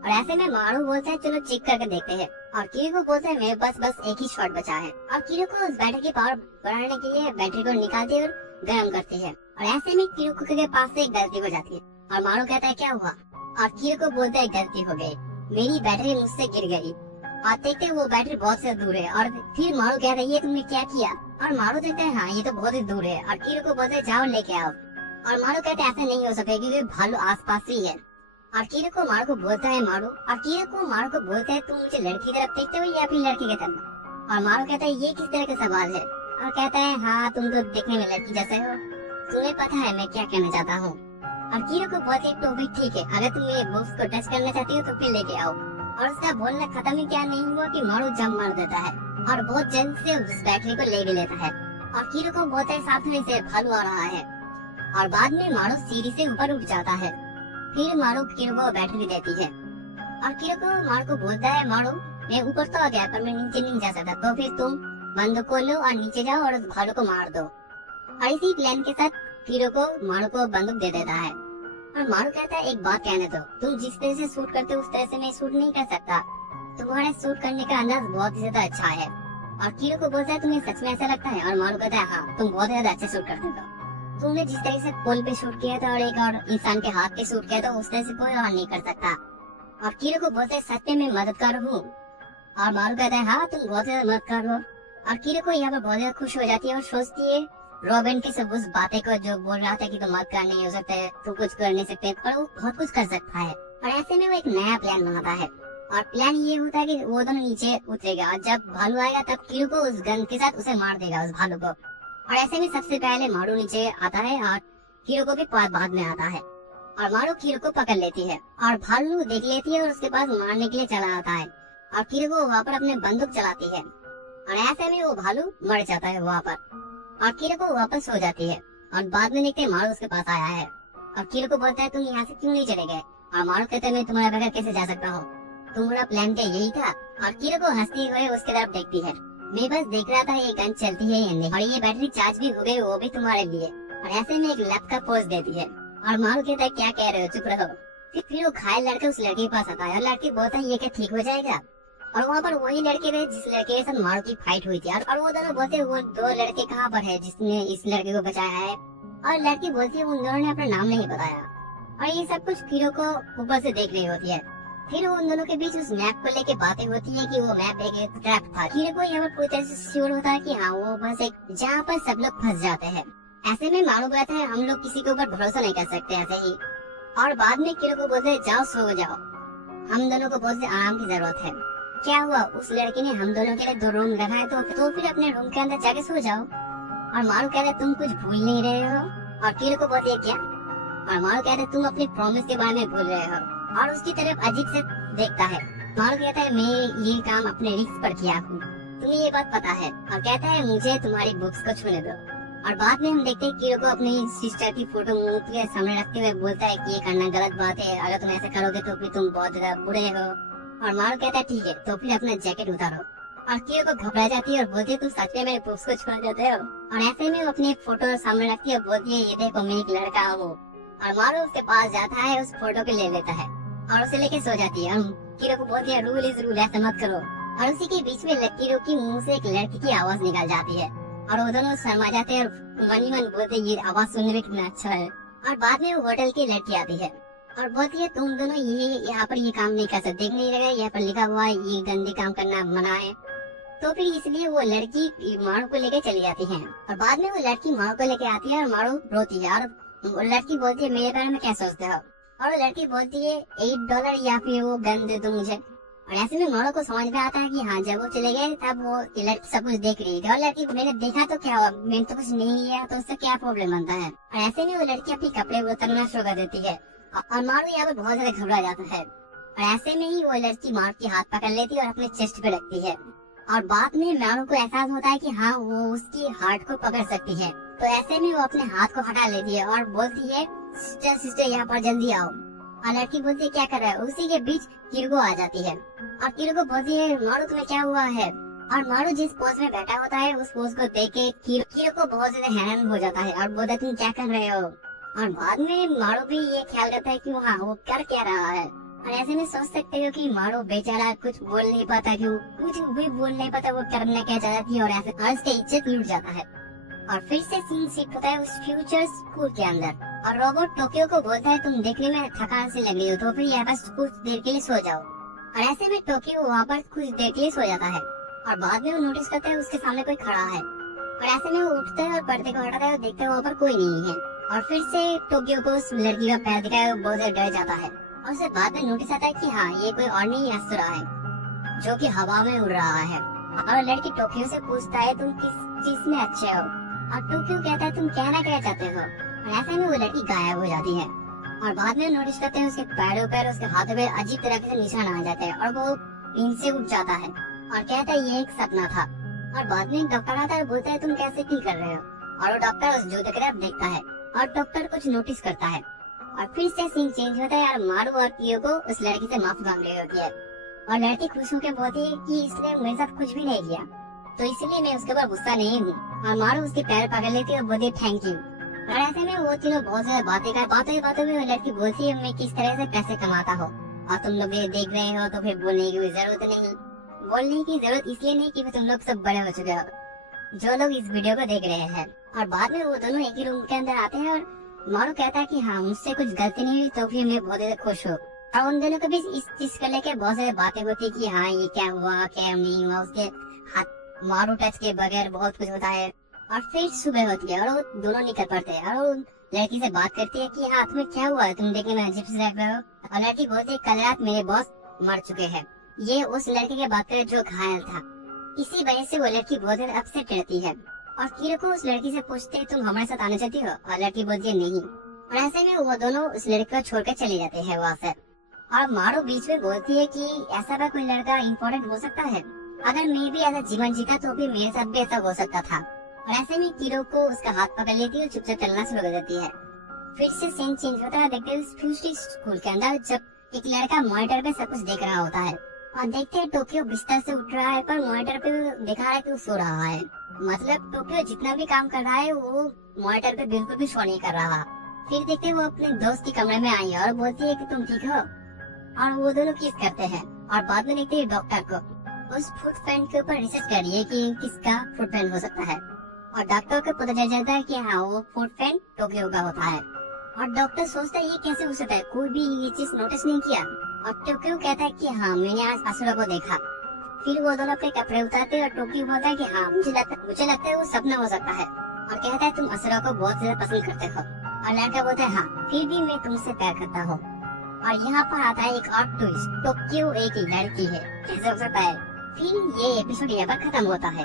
और ऐसे में मारू बोलता है चलो चेक करके देखते हैं। और कियोको बोलता है मेरे पास बस एक ही शॉट बचा है। और कियोको उस बैटरी की पावर बढ़ाने के लिए बैटरी को निकालती है और गर्म करती है। और ऐसे में कियोको के पास से एक गलती हो जाती है और मारू कहता है क्या हुआ। और कियोको बोलता है गलती हो गई, मेरी बैटरी मुझसे गिर गई। और देखते वो बैटरी बहुत से दूर है। और फिर मारू कहता है ये तुमने क्या किया। और मारू देखता है हाँ ये तो बहुत ही दूर है। और कियोको बोलता है जाओ लेके आओ। और मारू कहते ऐसा नहीं हो सकता क्योंकि भालू आसपास ही है। और कियोको मारू को बोलता है मारू, और कियोको मारू को बोलता है तुम मुझे लड़की की तरफ देखते हो या फिर लड़की की तरफ। और मारू कहता है ये किस तरह का सवाल है। और कहता है हाँ तुम तो दिखने में लड़की जैसे हो, तुम्हें पता है मैं क्या कहना चाहता हूँ। और कियोको बोलती है तो भी ठीक है, अगर तुम ये बॉक्स को टच करना चाहती हो तो फिर लेके आओ। और उसका बोलना खत्म ही क्या नहीं हुआ कि मारू जंप मार देता है और बहुत जल्द से उस बैटरी को ले भी लेता है। और कियोको बोलता है सामने से भालू आ रहा है। और बाद में मारू सीढ़ी से ऊपर उठ जाता है। फिर मारू कियोको को बैटरी देती है और कियोको मारू को बोलता है मारू मैं ऊपर तो आ गया पर मैं नीचे नहीं जा सकता, तो फिर तुम बंदूक को लो और नीचे जाओ और उस भालू को मार दो। और इसी प्लान के साथ कियोको मारू को बंदूक दे देता है। और मारू कहता है एक बात कहने दो, तुम जिस तरह से शूट करते हो उस तरह से मैं शूट नहीं कर सकता, तुम्हारे शूट करने का अंदाज बहुत ही ज्यादा अच्छा है। और कियोको बोलता है तुम्हें सच में ऐसा लगता है। और मारू कहता है हाँ तुम बहुत ज्यादा अच्छा शूट करते हो, तुमने जिस तरह से पुल पे शूट किया था और एक और इंसान के हाथ पे शूट किया था उस तरह से कोई और नहीं कर सकता। और कियोको बोलते है सच में मैं मददगार हूँ। और मारू कहता है हाँ तुम बहुत ज्यादा मददगार हो। और कियोको यहाँ पर बहुत ज्यादा खुश हो जाती है और सोचती है रॉबिन की सब उस बातें को जो बोल रहा था कि तुम मददगार नहीं हो सकते, तुम कुछ कर नहीं सकते, पर वो बहुत कुछ कर सकता है। और ऐसे में वो एक नया प्लान बनाता है और प्लान ये होता है कि वो दोनों नीचे उतरेगा और जब भालू आएगा तब कियोको उस गन के साथ उसे मार देगा उस भालू को। और ऐसे में सबसे पहले मारू नीचे आता है और कियोको भी बाद में आता है। और मारू कियोको पकड़ लेती है और भालू देख लेती है और उसके पास मारने के लिए चला आता है। और कियोको वहाँ पर अपने बंदूक चलाती है और ऐसे में वो भालू मर जाता है वहाँ पर। और कियोको वापस हो जाती है और बाद में देखते मारू उसके पास आया है। और कियोको बोलता है तुम यहाँ से क्यों नहीं चले गए। और मारू कहते है मैं तुम्हारे बगैर कैसे जा सकता हूँ, तुम्हारा प्लान क्या यही था। और कियोको हंसती हुए उसकी तरफ देखती है, मैं बस देख रहा था ये गन चलती है या नहीं, और ये बैटरी चार्ज भी हो गई वो भी तुम्हारे लिए। और ऐसे में एक लैप का पोज देती है और मारू कहता है क्या कह रहे हो, चुप रहो। फिर वो घायल लड़का उस लड़के के पास आता है और लड़की बोलता है ये क्या ठीक हो जाएगा। और वहाँ पर वही लड़के थे जिस लड़के के साथ मारू की फाइट हुई थी। और वो दोनों बोलते वो दो लड़के कहाँ पर है जिसने इस लड़के को बचाया है, और लड़की बोलती है उन दोनों ने अपना नाम नहीं बताया। और ये सब कुछ कीरो को ऊपर से देख रही होती है। फिर उन दोनों के बीच उस मैप को लेके बातें होती है कि वो मैप एक ट्रैप था। कीरो को यहाँ पर पूरी तरह से श्योर होता है कि हाँ वो बस एक जहाँ पर सब लोग फंस जाते हैं। ऐसे में मालूम रहता है हम लोग किसी के ऊपर भरोसा नहीं कर सकते ऐसे ही। और बाद में कीरो को बोलते जाओ सो जाओ, हम दोनों को बहुत आराम की जरूरत है। क्या हुआ, उस लड़की ने हम दोनों के लिए 2 रूम रखा है तो फिर अपने रूम के अंदर जाके सो जाओ। और मारू कहता है तुम कुछ भूल नहीं रहे हो। और कीरो को बोलती है क्या, और मारू कहता है तुम अपने प्रॉमिस के बारे में भूल रहे हो। और उसकी तरफ अजीब से देखता है। मारू कहता है मैं ये काम अपने रिस्क पर किया हूँ, तुम्हें ये बात पता है। और कहता है मुझे तुम्हारी बुक्स को छूने दो। और बाद में हम देखते हैं कीरो को अपनी सिस्टर की फोटो मुंह के सामने रखते हुए बोलता है कि ये करना गलत बात है, अगर तुम ऐसे करोगे तो फिर तुम बहुत ज्यादा बुरे हो। और मारू कहता है ठीक है तो फिर अपना जैकेट उतारो। और कीरो को घबरा जाती है और बोलती है तुम सच में मेरे बुक्स को छुपा जाते हो। और ऐसे में वो अपने फोटो सामने रखती है और बोलती है ये देखो मैं एक लड़का हूँ। और मारू उसके पास जाता है, उस फोटो को ले लेता है और उसे लेके सो जाती है। और कीरो को बोलती है रूल इज रूल, ऐसा मत करो। और उसी के बीच में कीरो की मुंह से एक लड़की की आवाज निकल जाती है और वो दोनों शर्मा जाते हैं और मन ही मन बोलते ये आवाज सुनने में कितना अच्छा है। और बाद में वो होटल की लड़की आती है और बोलती है तुम दोनों ये यहाँ पर ये काम नहीं कर सकते, देख नहीं लगा यहाँ पर लिखा हुआ है ये गंदे काम करना मना है। तो फिर इसलिए वो लड़की मारू को लेके चली जाती है। और बाद में वो लड़की मारू को लेके आती है और मारू रोती है। और लड़की बोलती है मेरे बारे में क्या सोचते हो। और वो लड़की बोलती है $8 या फिर वो गन दे दो मुझे। और ऐसे में मारू को समझ में आता है कि हाँ जब वो चले गए तब वो लड़की सब कुछ देख रही थी। और लड़की मैंने देखा तो क्या हुआ, मैंने तो कुछ नहीं किया तो उससे क्या प्रॉब्लम बनता है। और ऐसे में वो लड़की अपने कपड़े उतारना शुरू कर देती है और मारू यहाँ पर बहुत ज्यादा घबरा जाता है। और ऐसे में ही वो लड़की मारू की हाथ पकड़ लेती है और अपने चेस्ट पे रखती है। और बाद में मारू को एहसास होता है कि हाँ वो उसकी हार्ट को पकड़ सकती है। तो ऐसे में वो अपने हाथ को हटा लेती है और बोलती है सिस्टर सिस्टर यहाँ पर जल्दी आओ। और लड़की बोलती है क्या कर रहा है। उसी के बीच कीरो आ जाती है और कीरो को बोलती है मारू तुम्हें क्या हुआ है। और मारू जिस पोज में बैठा होता है उस पोज को देख के कीरो को बहुत ज्यादा हैरान हो जाता है और बोलता है तुम क्या कर रहे हो। और बाद में मारू भी ये ख्याल करता है कि हाँ वो कर क्या रहा है। और ऐसे में सोच सकते हो कि मारू बेचारा कुछ बोल नहीं पाता, क्यों कुछ भी बोल नहीं पाता, वो करना क्या चाहती है। और ऐसे उसकी इज्जत लूट जाता है। और फिर से सीन शिफ्ट होता है उस फ्यूचर स्कूल के अंदर। और रोबोट टोक्यो को बोलता है तुम देखने में थकान से लग रही हो तो फिर यहाँ पर कुछ देर के लिए सो जाओ। और ऐसे में टोक्यो वहाँ पर कुछ देर के लिए सो जाता है। और बाद में वो नोटिस करता है उसके सामने कोई खड़ा है। और ऐसे में वो उठता है और पर्दे को हटाता है और देखता है वहाँ पर कोई नहीं है। और फिर से टोक्यो को उस लड़की का पैर दिखा है, वो बहुत ज्यादा डर जाता है। और उसे बाद में नोटिस आता है कि हाँ ये कोई और नहीं असुरा है जो कि हवा में उड़ रहा है। और लड़की टोक्यो से पूछता है तुम किस चीज में अच्छे हो। और टोक्यो कहता है तुम कहना क्या चाहते हो। और ऐसे में वो लड़की गायब हो जाती है। और बाद में नोटिस करते हैं उसके पैरों पर उसके हाथों पर अजीब तरह के निशान आ जाते हैं और वो नींद से उठ जाता है और कहता है ये एक सपना था। और बाद में डॉक्टर आता है और बोलता है तुम कैसे फील कर रहे हो। और वो डॉक्टर उस जूते की तरफ देखता है और डॉक्टर कुछ नोटिस करता है। और फिर से सीन चेंज होता है और मारू और कीरो को उस लड़की से माफी मांग रही होती है। और लड़की खुश होकर बोलती है कि इसने मेरे साथ कुछ भी नहीं किया तो इसलिए मैं उसके ऊपर गुस्सा नहीं हूँ। और मारू उसके पैर पकड़ लेती है और बोलती है थैंक यू। और ऐसे में वो तीनों बहुत ज्यादा बातें में लड़की बोलती है मैं किस तरह से पैसे कमाता हूँ और तुम लोग ये देख रहे हो तो फिर बोलने की कोई जरूरत नहीं। बोलने की जरूरत इसलिए नहीं कि तुम लोग सब बड़े हो चुके हो जो लोग इस वीडियो को देख रहे हैं। और बाद में वो दोनों एक ही रूम के अंदर आते हैं और मारू कहता है कि हाँ मुझसे कुछ गलती नहीं हुई तो फिर मैं बहुत ज्यादा खुश हूँ। और उन दोनों के बीच इस चीज को लेकर बहुत सारी बातें होती है कि हाँ ये क्या हुआ क्या नहीं हुआ। उसके हाथ मारू टच के बगैर बहुत कुछ होता है। और फिर सुबह होती है और वो दोनों निकल पड़ते हैं और वो लड़की से बात करती है कि हाँ तुम्हें क्या हुआ है, तुम देखने में अजीब से लग रहे हो। और लड़की बोलती है कल रात मेरे बॉस मर चुके हैं। ये उस लड़के की बात करे जो घायल था। इसी वजह से वो लड़की बहुत ज्यादा अपसेट रहती है। और कीरो को उस लड़की से पूछते है तुम हमारे साथ आना चाहती हो। और लड़की बोलती है नहीं। और ऐसे में वो दोनों उस लड़की को छोड़कर चले जाते हैं वहाँ से। और मारू बीच में बोलती है कि ऐसा भी कोई लड़का इम्पोर्टेंट हो सकता है, अगर मैं भी ऐसा जीवन जीता तो भी मेरे साथ भी ऐसा हो सकता था। और ऐसे में कीरो को उसका हाथ पकड़ लेती है और चुपचाप चलना शुरू कर देती है। फिर से सीन चेंज होता है देखते हैं फ्यूचर स्कूल के अंदर जब एक लड़का मॉनिटर पे सब कुछ देख रहा होता है। और देखते हैं टोक्यो बिस्तर से उठ रहा है पर मॉनिटर पे दिखा रहा है कि वो सो रहा है। मतलब टोक्यो जितना भी काम कर रहा है वो मॉनिटर पे बिल्कुल भी शो नहीं कर रहा। फिर देखते हैं वो अपने दोस्त के कमरे में आई है और बोलती है कि तुम ठीक हो। और वो दोनों किस करते हैं। और बाद में देखते हैं डॉक्टर को उस फुट पैंट के ऊपर रिसर्च कर रही है कि किसका फुट पैंट हो सकता है। और डॉक्टर को पता चल जाता है कि हाँ वो फुट पैंट टोक्यो का होता है। और डॉक्टर सोचता है ये कैसे हो सकता है, कोई भी ये चीज नोटिस नहीं किया। और टोक्यो कहता है कि हाँ मैंने आज असुरा को देखा। फिर वो दोनों अपने कपड़े उतारते हैं और टोक्यो बोलता है कि हाँ मुझे लगता है वो सपना हो सकता है। और कहता है तुम असुरा को बहुत ज्यादा पसंद करते हो। और लड़का बोलता है हाँ फिर भी मैं तुमसे प्यार करता हूँ। और यहाँ पर आता है एक और ट्विस्ट, टोक्यो एक लड़की है, कैसे हो सकता है। फिर ये एपिसोड यहाँ पर खत्म होता है।